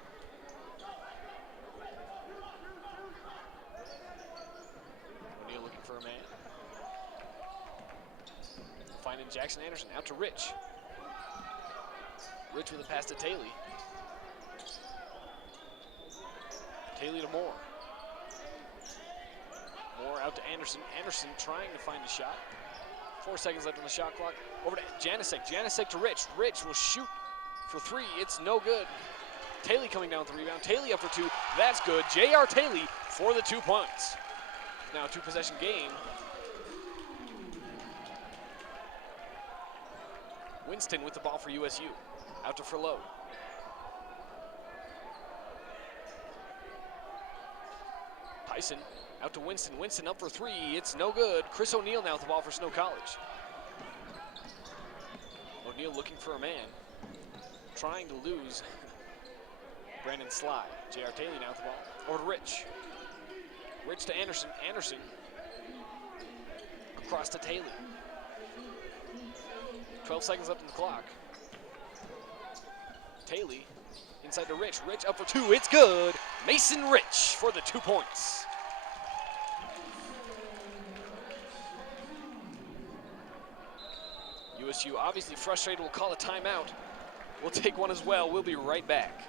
O'Neal looking for a man. Finding Jackson Anderson out to Rich. Rich with a pass to Taylor. Taylor to Moore. Moore out to Anderson. Anderson trying to find a shot. 4 seconds left on the shot clock. Over to Janicek. Janicek to Rich. Rich will shoot for 3. It's no good. Taylor coming down with the rebound. Taylor up for 2. That's good. J.R. Taylor for the 2 points. Now a 2-possession game. Winston with the ball for USU. Out to Furlow. Tyson out to Winston. Winston up for 3. It's no good. Chris O'Neal now with the ball for Snow College. O'Neal looking for a man. Trying to lose Brandon Sly. J.R. Taylor now with the ball. Over to Rich. Rich to Anderson. Anderson across to Taylor. 12 seconds left on the clock. Taylor inside to Rich. Rich up for 2. It's good. Mason Rich for the 2 points. USU obviously frustrated. Will call a timeout. We'll take one as well. We'll be right back.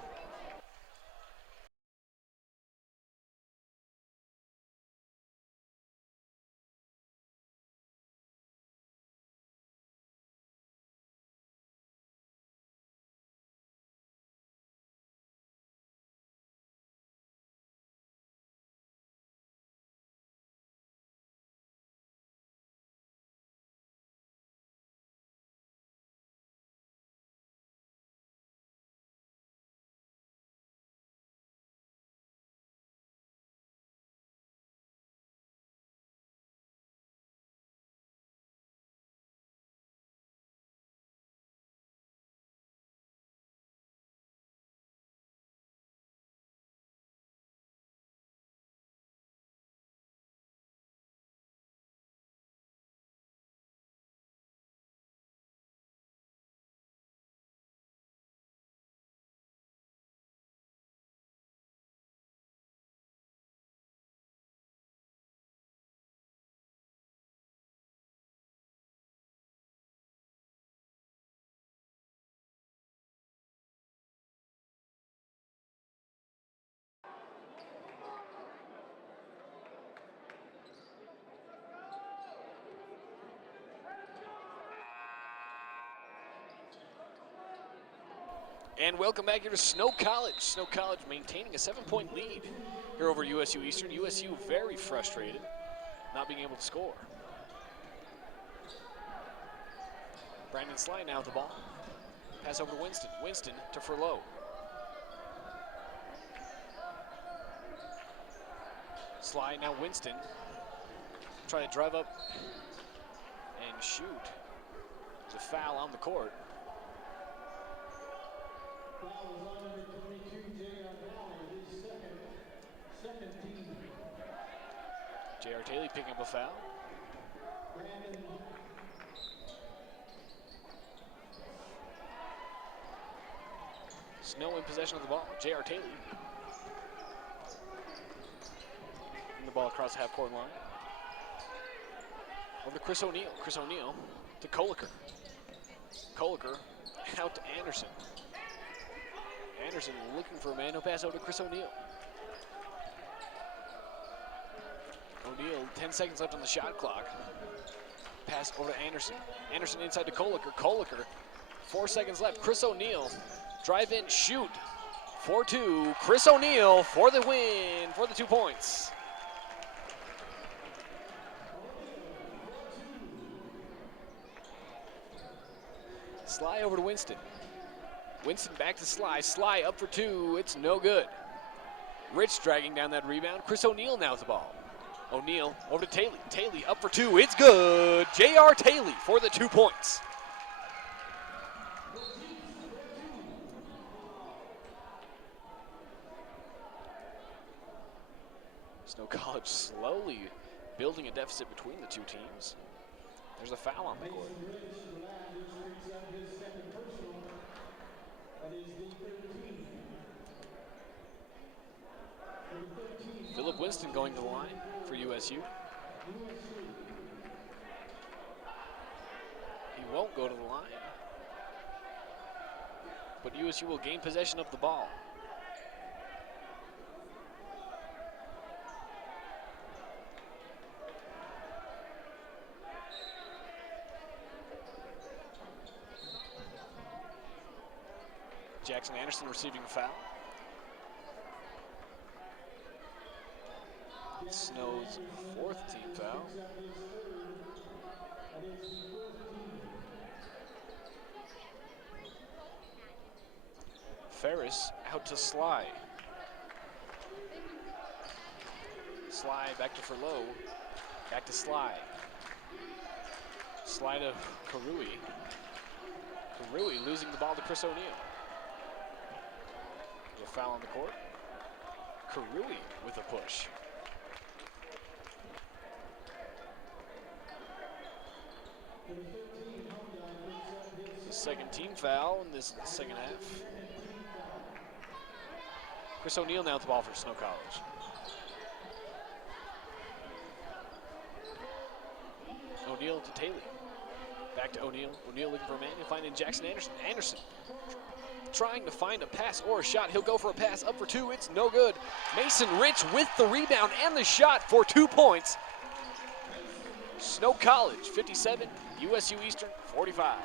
And welcome back here to Snow College. Snow College maintaining a 7-point lead here over USU Eastern. USU very frustrated, not being able to score. Brandon Sly now with the ball. Pass over to Winston. Winston to Furlow. Sly now Winston. Try to drive up and shoot. The foul on the court. J.R. Taylor picking up a foul. Snow in possession of the ball. J.R. Taylor. And the ball across the half-court line. Over to Chris O'Neal. Chris O'Neal to Koliker. Koliker out to Anderson. Anderson looking for a man. He'll pass over to Chris O'Neal. O'Neal, 10 seconds left on the shot clock. Pass over to Anderson. Anderson inside to Koliker. Koliker, 4 seconds left. Chris O'Neal, drive in, shoot. 4-2. Chris O'Neal for the win, for the 2 points. Sly over to Winston. Winston back to Sly. Sly up for 2. It's no good. Rich dragging down that rebound. Chris O'Neal now with the ball. O'Neal over to Taylor. Taylor up for 2. It's good. J.R. Taylor for the 2 points. Snow College slowly building a deficit between the 2 teams. There's a foul on the court. Philip Winston going to the line for USU. He won't go to the line, but USU will gain possession of the ball. Jackson Anderson receiving a foul. Snow's 4th team foul. Ferris out to Sly. Sly back to Furlow. Back to Sly. Sly to Karui. Karui losing the ball to Chris O'Neal. A foul on the court. Karui with a push. The 2nd team foul in this 2nd half. Chris O'Neal now with the ball for Snow College. O'Neal to Taylor. Back to O'Neal. O'Neal looking for a man. He'll find in Jackson Anderson. Anderson trying to find a pass or a shot. He'll go for a pass up for 2. It's no good. Mason Rich with the rebound and the shot for 2 points. Snow College 57, USU Eastern 45.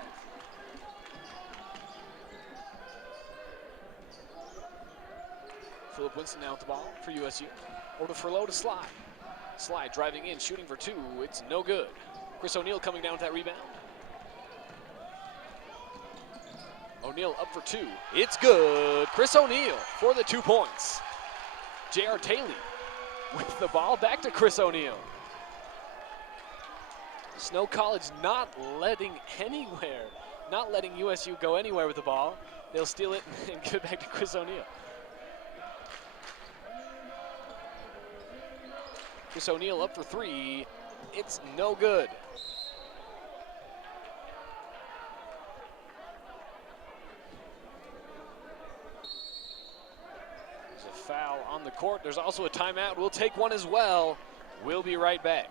Philip Winston now with the ball for USU. Over to Furlow to Sly. Sly driving in, shooting for 2. It's no good. Chris O'Neal coming down with that rebound. O'Neal up for 2. It's good. Chris O'Neal for the 2 points. J.R. Taylor with the ball back to Chris O'Neal. Snow College not letting USU go anywhere with the ball. They'll steal it and give it back to Chris O'Neal. Chris O'Neal up for 3. It's no good. There's a foul on the court. There's also a timeout. We'll take one as well. We'll be right back.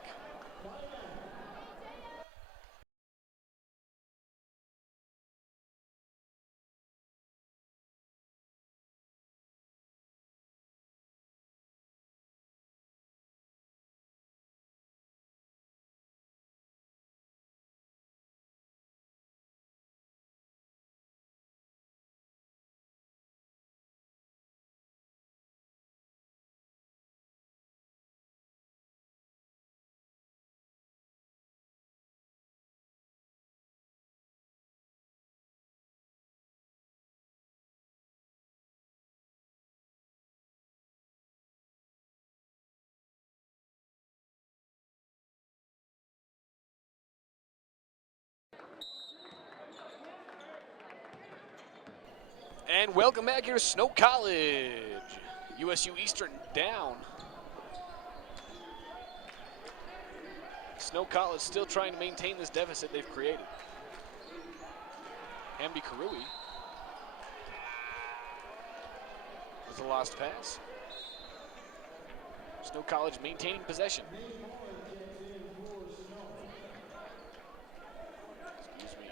And welcome back here to Snow College. USU Eastern down. Snow College still trying to maintain this deficit they've created. Hamdi Karui with a lost pass. Snow College maintaining possession. Excuse me.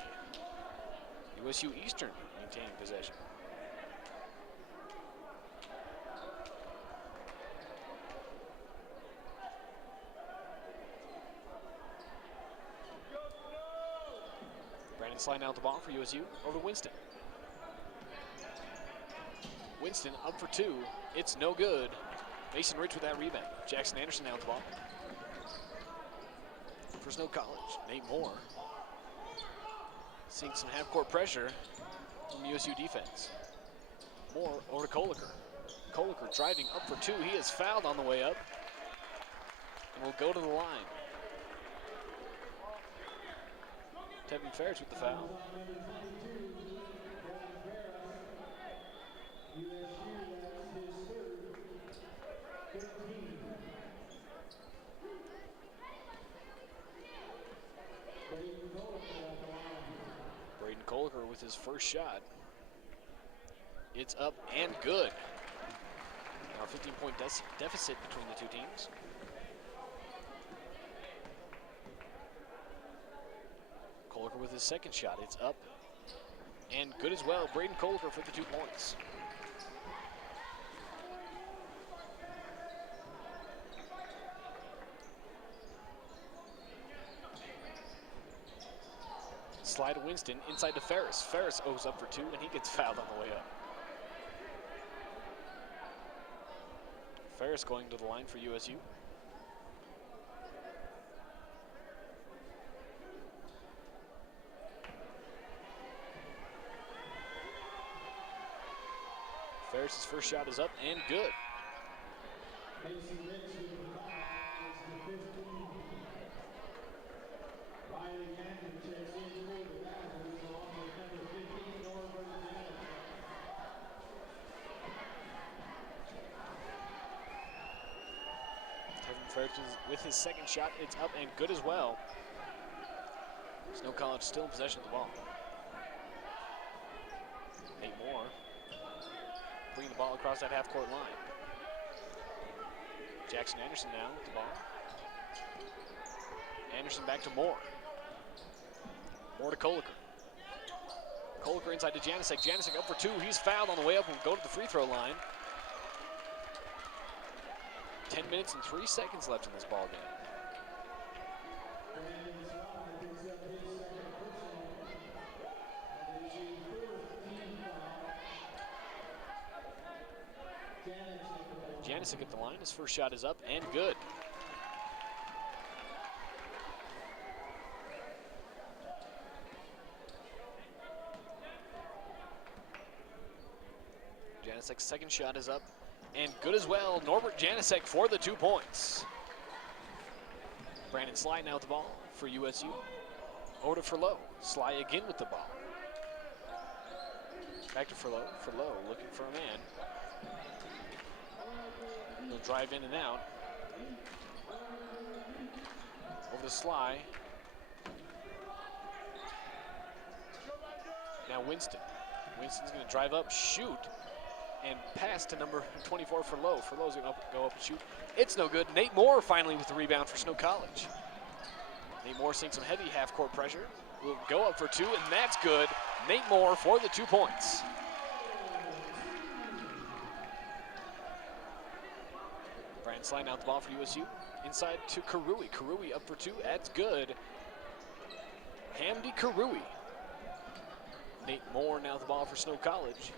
USU Eastern maintaining possession. Brandon sliding out the ball for USU over to Winston. Winston up for two. It's no good. Mason Rich with that rebound. Jackson Anderson now with the ball. For Snow College, Nate Moore. Seeing some half-court pressure from USU defense. Moore over to Koliker. Koliker driving up for two. He is fouled on the way up. And will go to the line. Tevin Ferris with the foul. Braden Koliker with his first shot. It's up and good. Now a 15-point deficit between the two teams. Koliker with his second shot. It's up and good as well. Braden Koliker for the 2 points. Slide to Winston, inside to Ferris. Ferris owes up for two, and he gets fouled on the way up. Ferris going to the line for USU. Ferris's first shot is up and good. Ferris with his second shot, it's up and good as well. Snow College still in possession of the ball. Nate Moore bringing the ball across that half-court line. Jackson Anderson now with the ball. Anderson back to Moore. Moore to Koliker. Koliker inside to Janicek. Janicek up for two. He's fouled on the way up and will go to the free throw line. 10 minutes and 3 seconds left in this ball game. Janicek at the line. His first shot is up and good. Janicek's second shot is up and good as well. Norbert Janicek for the 2 points. Brandon Sly now with the ball for USU. Over to Furlow. Sly again with the ball. Back to Furlow. Furlow looking for a man. He'll drive in and out. Over to Sly. Now Winston. Winston's going to drive up, shoot, and pass to number 24 for Lowe. For Lowe's going to go up and shoot. It's no good. Nate Moore finally with the rebound for Snow College. Nate Moore seeing some heavy half-court pressure. Will go up for two, and that's good. Nate Moore for the 2 points. Brian sliding out the ball for USU. Inside to Karui. Karui up for two. That's good. Hamdi Karui. Nate Moore now the ball for Snow College.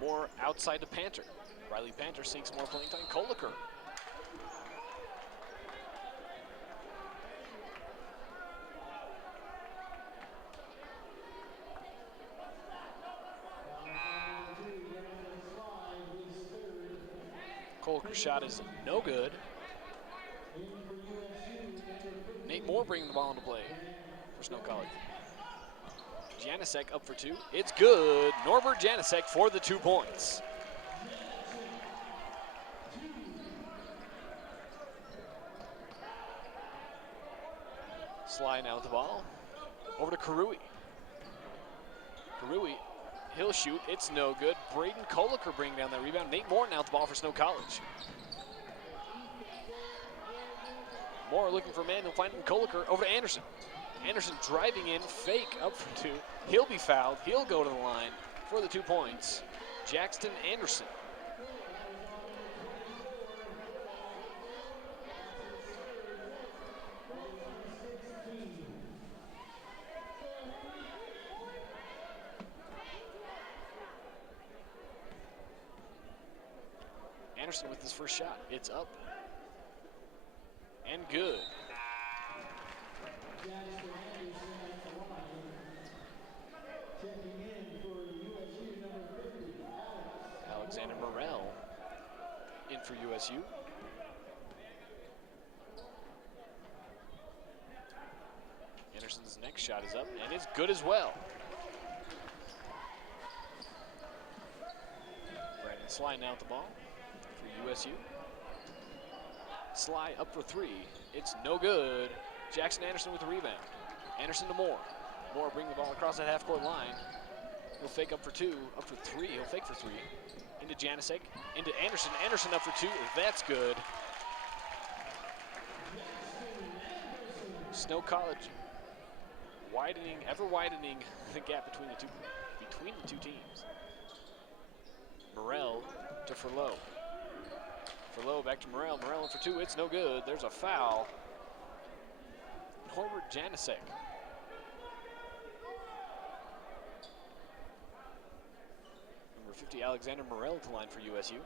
Moore outside to Panther. Riley Panther seeing some more playing time. Koliker. Colker's shot is no good. Nate Moore bringing the ball into play for Snow College. Janicek up for 2. It's good. Norbert Janicek for the 2 points. Sly now with the ball. Over to Karui. Karui, he'll shoot. It's no good. Braden Koliker bringing down that rebound. Nate Moore now with the ball for Snow College. Moore looking for a man. He'll find him. Koliker over to Anderson. Anderson driving in, fake up for 2. He'll be fouled. He'll go to the line for the 2 points. Jackson Anderson. Anderson with his first shot. It's up and good. Alexander Morrell in for USU. Anderson's next shot is up and it's good as well. Brandon Sly now with the ball for USU. Sly up for 3. It's no good. Jackson Anderson with the rebound. Anderson to Moore. Moore bringing the ball across that half-court line. He'll fake up for 2, up for 3. He'll fake for 3. Into Janicek, into Anderson. Anderson up for 2. That's good. Snow College widening, ever widening the gap between the two teams. Morrell to Furlow. Furlow back to Morrell. Morrell in for 2. It's no good. There's a foul. Norbert Janicek. Number 50, Alexander Morrell to line for USU.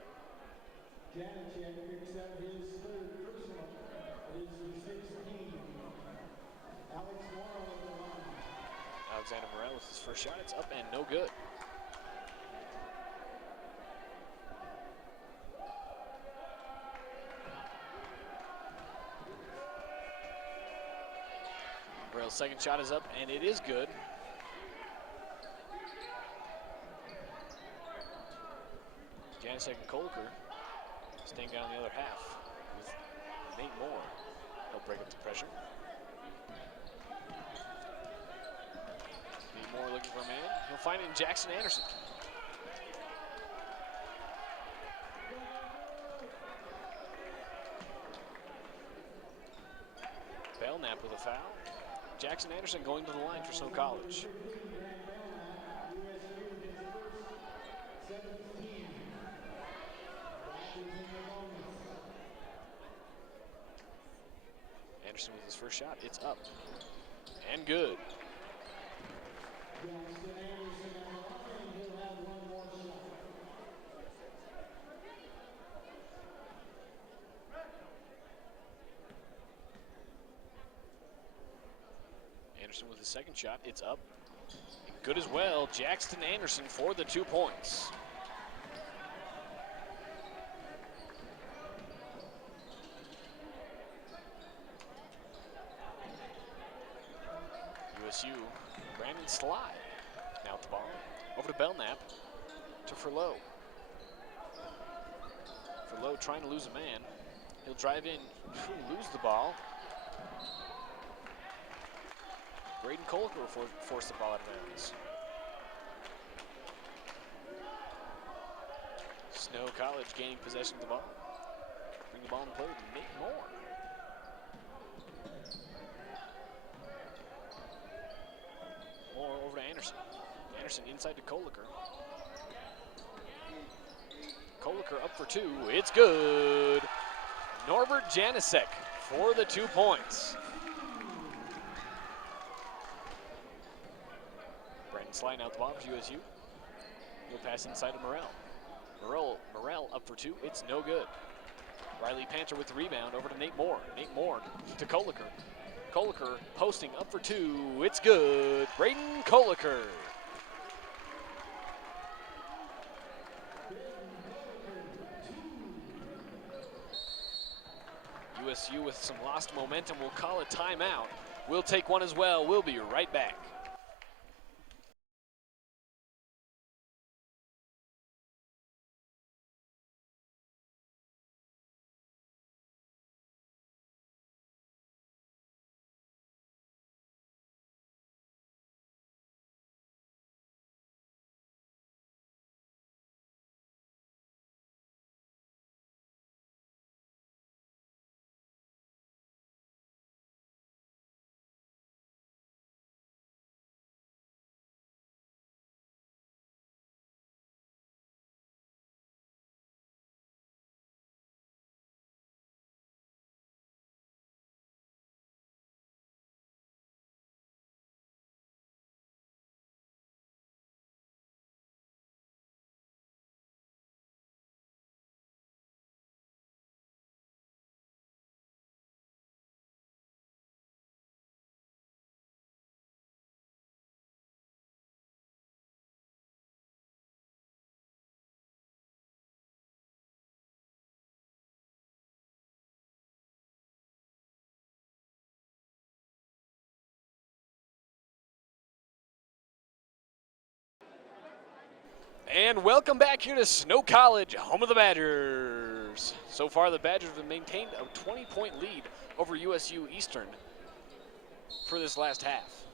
Janicek picks up his third personal. It is the 16. Alex Morrell on the line. Alexander Morrell with his first shot. It's up and no good. Morrell's second shot is up, and it is good. Janicek and Koliker staying down the other half with Nate Moore. He'll break up the pressure. Nate Moore looking for a man. He'll find it in Jackson Anderson. Belknap with a foul. Jackson Anderson going to the line for Snow College. Anderson with his first shot. It's up and good. Anderson with his second shot. It's up. Good as well. Jackson Anderson for the 2 points. USU, Brandon Sly now with the ball. Over to Belknap, to Furlow. Furlow trying to lose a man. He'll drive in, lose the ball. Braden Koliker will force the ball out of bounds. Snow College gaining possession of the ball. Bring the ball in play with Nate Moore. Moore over to Anderson. Anderson inside to Koliker. Koliker up for 2. It's good. Norbert Janicek for the 2 points. Sliding out the bottom for USU. He'll pass inside to Morrell. Morrell up for 2. It's no good. Riley Panther with the rebound over to Nate Moore. Nate Moore to Koliker. Koliker posting up for 2. It's good. Braden Koliker. USU with some lost momentum will call a timeout. We'll take one as well. We'll be right back. And welcome back here to Snow College, home of the Badgers. So far, the Badgers have maintained a 20-point lead over USU Eastern for this last half.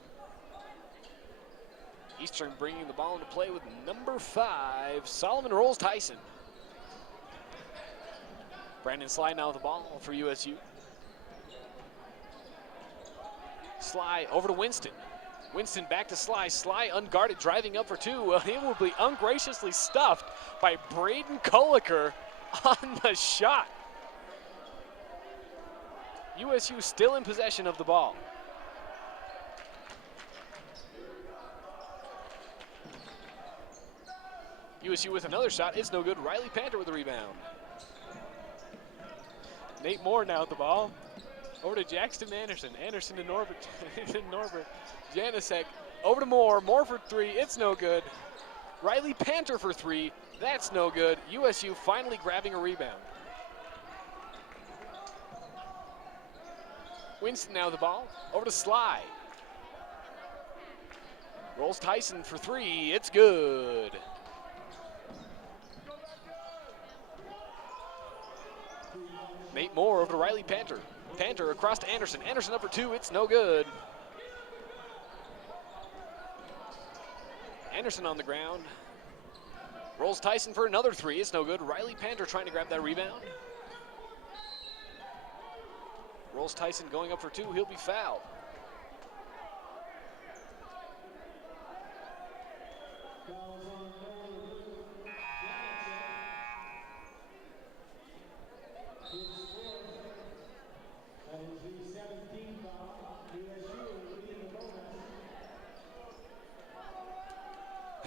Eastern bringing the ball into play with number 5, Solomon Rolls-Tyson. Brandon Sly now with the ball for USU. Sly over to Winston. Winston back to Sly. Sly unguarded, driving up for 2. Well, he will be ungraciously stuffed by Braden Koliker on the shot. USU still in possession of the ball. USU with another shot. It's no good. Riley Panther with the rebound. Nate Moore now with the ball. Over to Jackson Anderson. Anderson to Norbert. Norbert. Janisek over to Moore. Moore for 3. It's no good. Riley Panther for 3. That's no good. USU finally grabbing a rebound. Winston now with the ball. Over to Sly. Rolls-Tyson for 3. It's good. Nate Moore over to Riley Panther. Panther across to Anderson. Anderson up for 2. It's no good. Anderson on the ground. Rolls-Tyson for another 3. It's no good. Riley Panther trying to grab that rebound. Rolls-Tyson going up for 2. He'll be fouled.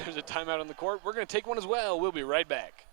There's a timeout on the court. We're going to take one as well. We'll be right back.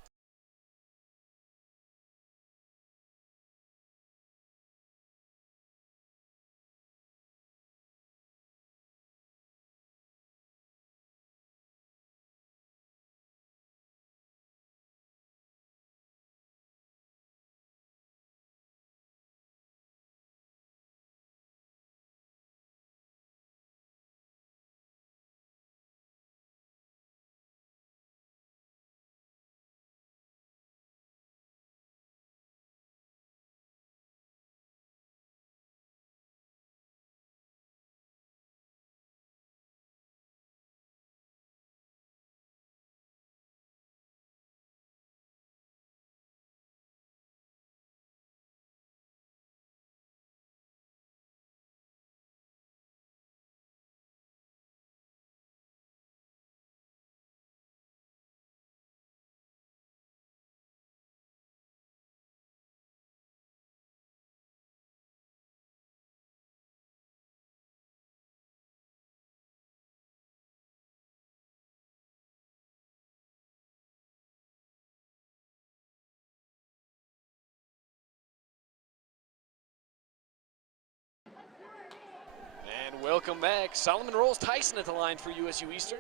And welcome back. Solomon Rolls-Tyson at the line for USU Eastern.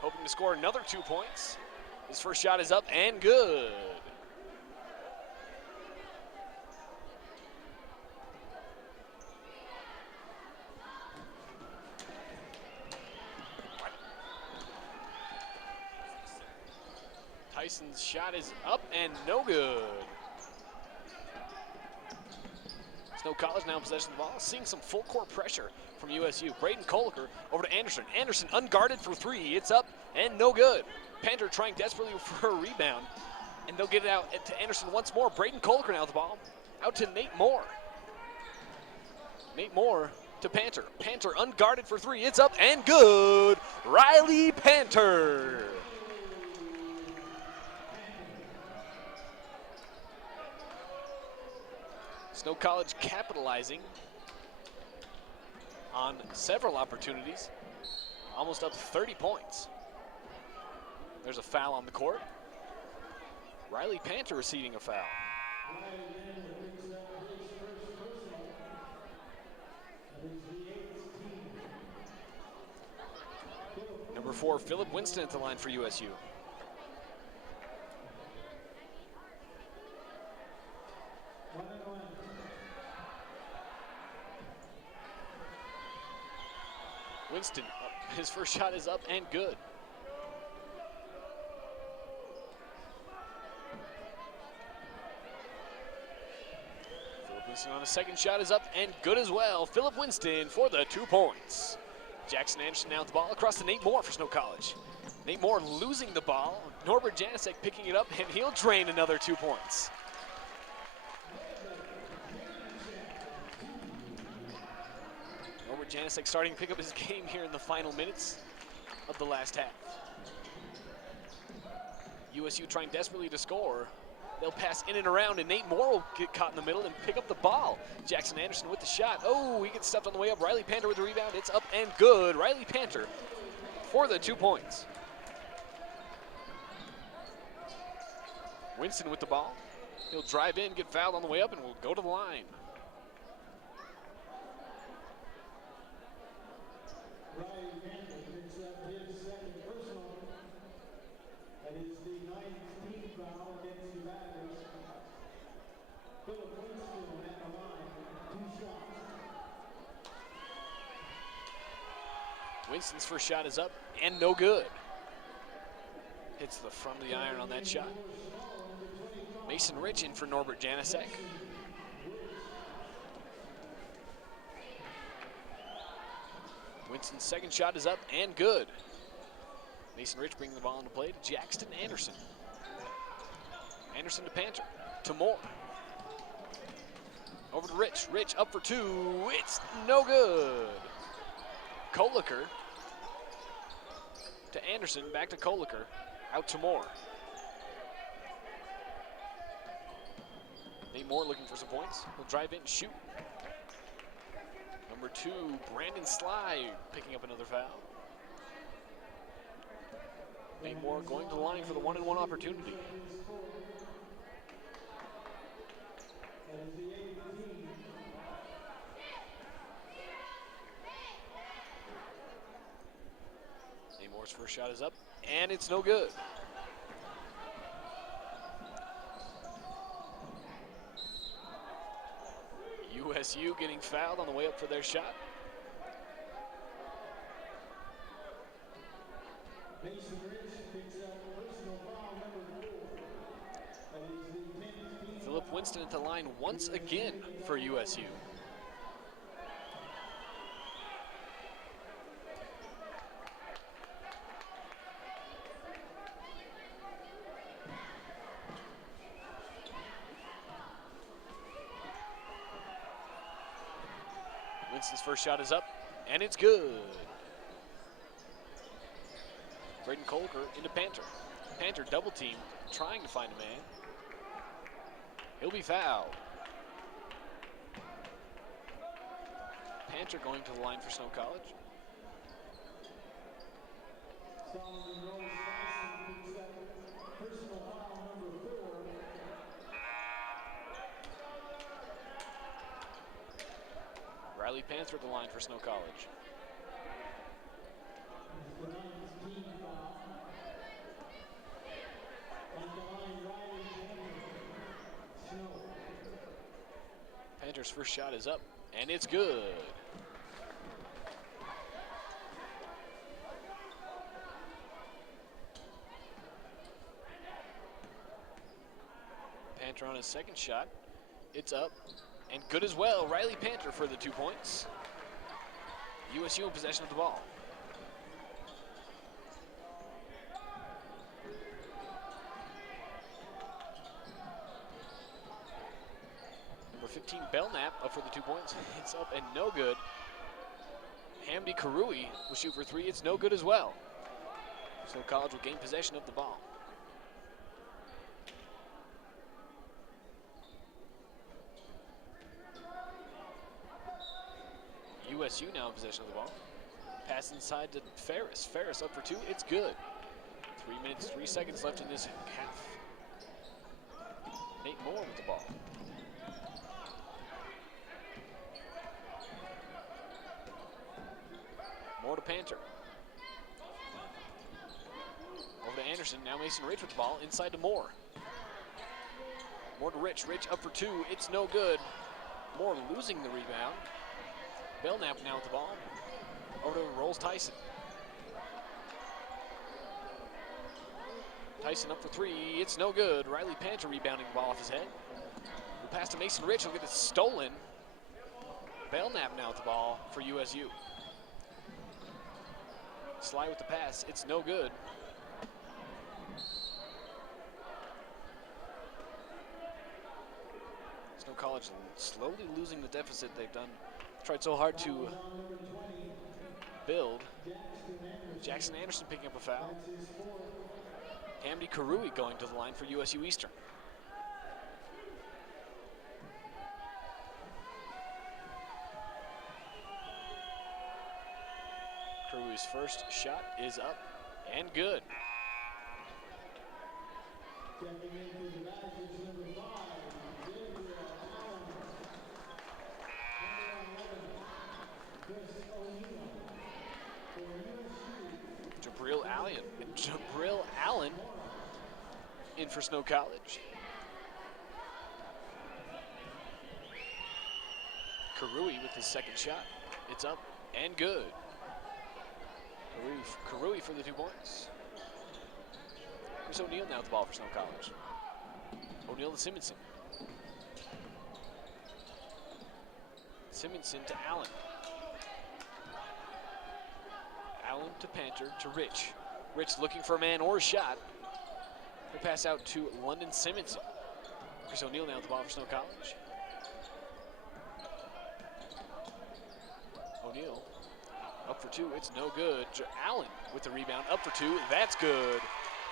Hoping to score another 2 points. His first shot is up and good. Tyson's shot is up and no good. Snow College now in possession of the ball, seeing some full court pressure from USU. Braden Koliker over to Anderson. Anderson unguarded for three. It's up and no good. Panther trying desperately for a rebound, and they'll get it out to Anderson once more. Braden Koliker now with the ball. Out to Nate Moore. Nate Moore to Panther. Panther unguarded for three. It's up and good. Riley Panther. Snow College capitalizing on several opportunities, almost up 30 points. There's a foul on the court. Riley Panther receiving a foul. Number 4, Philip Winston at the line for USU. Winston, his first shot is up and good. Philip Winston on his second shot is up and good as well. Philip Winston for the 2 points. Jackson Anderson now with the ball across to Nate Moore for Snow College. Nate Moore losing the ball. Norbert Janicek picking it up, and he'll drain another 2 points. Norbert Janicek starting to pick up his game here in the final minutes of the last half. USU trying desperately to score. They'll pass in and around, and Nate Moore will get caught in the middle and pick up the ball. Jackson Anderson with the shot. Oh, he gets stuffed on the way up. Riley Panther with the rebound. It's up and good. Riley Panther for the 2 points. Winston with the ball. He'll drive in, get fouled on the way up, and will go to the line. Riley Panther picks up his second personal. That is the 9th team foul against the Badgers. Philip Winston at the line, 2 shots. Winston's first shot is up and no good. Hits the front of the iron on that shot. Mason Rich in for Norbert Janicek. Winston's second shot is up and good. Mason Rich bringing the ball into play to Jackson Anderson. Anderson to Panther, to Moore. Over to Rich, Rich up for 2, it's no good. Koliker to Anderson, back to Koliker, out to Moore. Nate Moore looking for some points. He'll drive in and shoot. Number 2, Brandon Sly picking up another foul. Nate Moore going to the line for the 1-and-1 opportunity. Nate Moore's first shot is up, and it's no good. USU getting fouled on the way up for their shot. Mason Rich picks up personal foul number 4. That is the 10th team. Philip Winston at the line once again for USU. Winston's first shot is up, and it's good. Braden Koliker into Panther. Panther double team, trying to find a man. He'll be fouled. Panther going to the line for Snow College. Solomon Rose Tyson picks up personal foul number 4. Riley Panther at the line for Snow College. The 9th team foul. At the line, Riley Panther. Snow. Panther's first shot is up, and it's good. Panther on his second shot. It's up and good as well. Riley Panther for the 2 points. USU in possession of the ball. Number 15, Belknap, up for the 2 points. It's up and no good. Hamdi Karui will shoot for 3. It's no good as well. So College will gain possession of the ball. USU now in possession of the ball. Pass inside to Ferris. Ferris up for 2. It's good. 3 minutes, 3 seconds left in this half. Nate Moore with the ball. Moore to Panther. Over to Anderson. Now Mason Rich with the ball. Inside to Moore. Moore to Rich. Rich up for 2. It's no good. Moore losing the rebound. Belknap now with the ball. Over to Rolls Tyson. Tyson up for 3. It's no good. Riley Panther rebounding the ball off his head. We'll pass to Mason Rich. He'll get it stolen. Belknap now with the ball for USU. Sly with the pass. It's no good. Snow College slowly losing the deficit they've done. Tried so hard to build. Jackson Anderson picking up a foul. Hamdi Karui going to the line for USU Eastern. Karui's first shot is up and good. Jabril Allen in for Snow College. Karui with his second shot. It's up and good. Karui for the 2 points. Chris O'Neal now with the ball for Snow College. O'Neal to Simonson. Simonson to Allen. Allen to Panther to Rich. Rich looking for a man or a shot. He'll pass out to London Simonson. Chris O'Neal now with the ball for Snow College. O'Neal up for 2. It's no good. Allen with the rebound. Up for 2. That's good.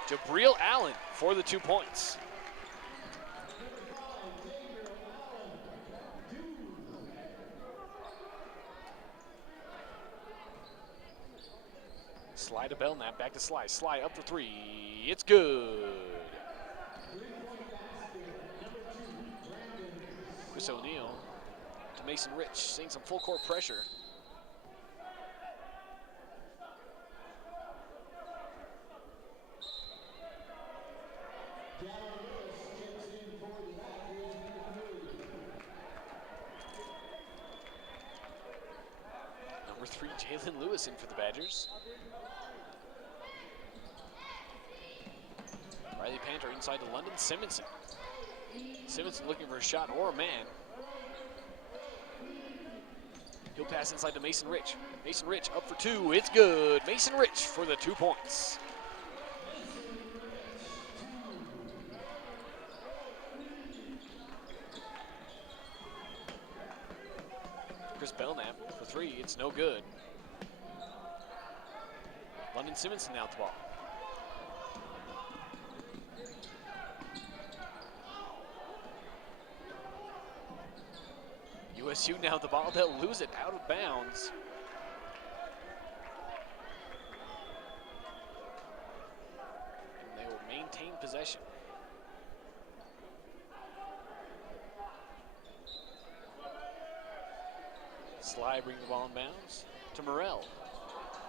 Jabril Allen for the 2 points. Sly to Belknap, back to Sly. Sly up for 3. It's good. Chris O'Neal to Mason Rich, seeing some full court pressure. Number 3, Jalen Lewis in for the Badgers. Riley Panther inside to London Simonson. Simonson looking for a shot or a man. He'll pass inside to Mason Rich. Mason Rich up for 2. It's good. Mason Rich for the 2 points. Chris Belknap for 3. It's no good. London Simonson now at the ball. USU now the ball, they'll lose it out of bounds. And they will maintain possession. Sly bringing the ball in bounds to Morrell.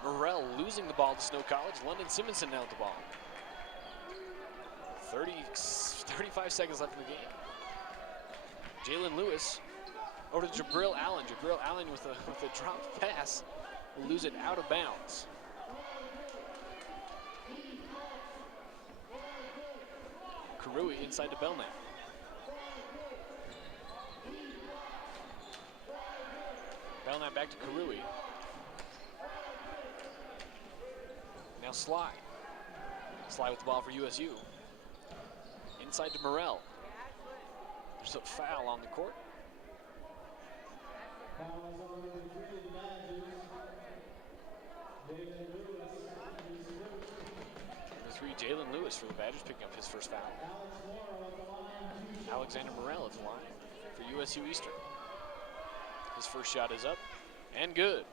Morrell losing the ball to Snow College. London Simonson now at the ball. 35 seconds left in the game. Jalen Lewis over to Jabril Allen. Jabril Allen with a drop pass will lose it out of bounds. Karui inside to Belknap. Bailing that back to Karui. Now Sly. Sly with the ball for USU. Inside to Morrell. There's a foul on the court. Number 3, Jalen Lewis for the Badgers, picking up his first foul. Alexander Morrell at the line for USU Eastern. His first shot is up and good.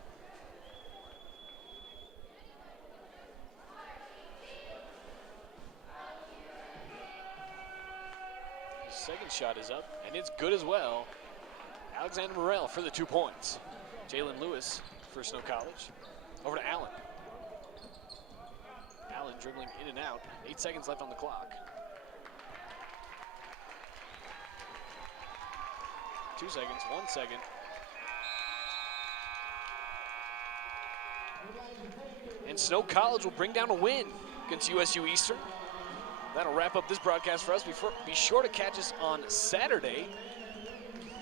His second shot is up and it's good as well. Alexander Morrell for the 2 points. Jalen Lewis for Snow College. Over to Allen. Allen dribbling in and out. 8 seconds left on the clock. 2 seconds, 1 second. And Snow College will bring down a win against USU Eastern. That'll wrap up this broadcast for us. Be sure to catch us on Saturday,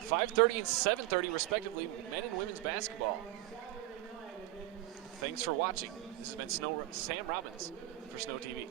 5:30 and 7:30 respectively, men and women's basketball. Thanks for watching. This has been Sam Robbins for Snow TV.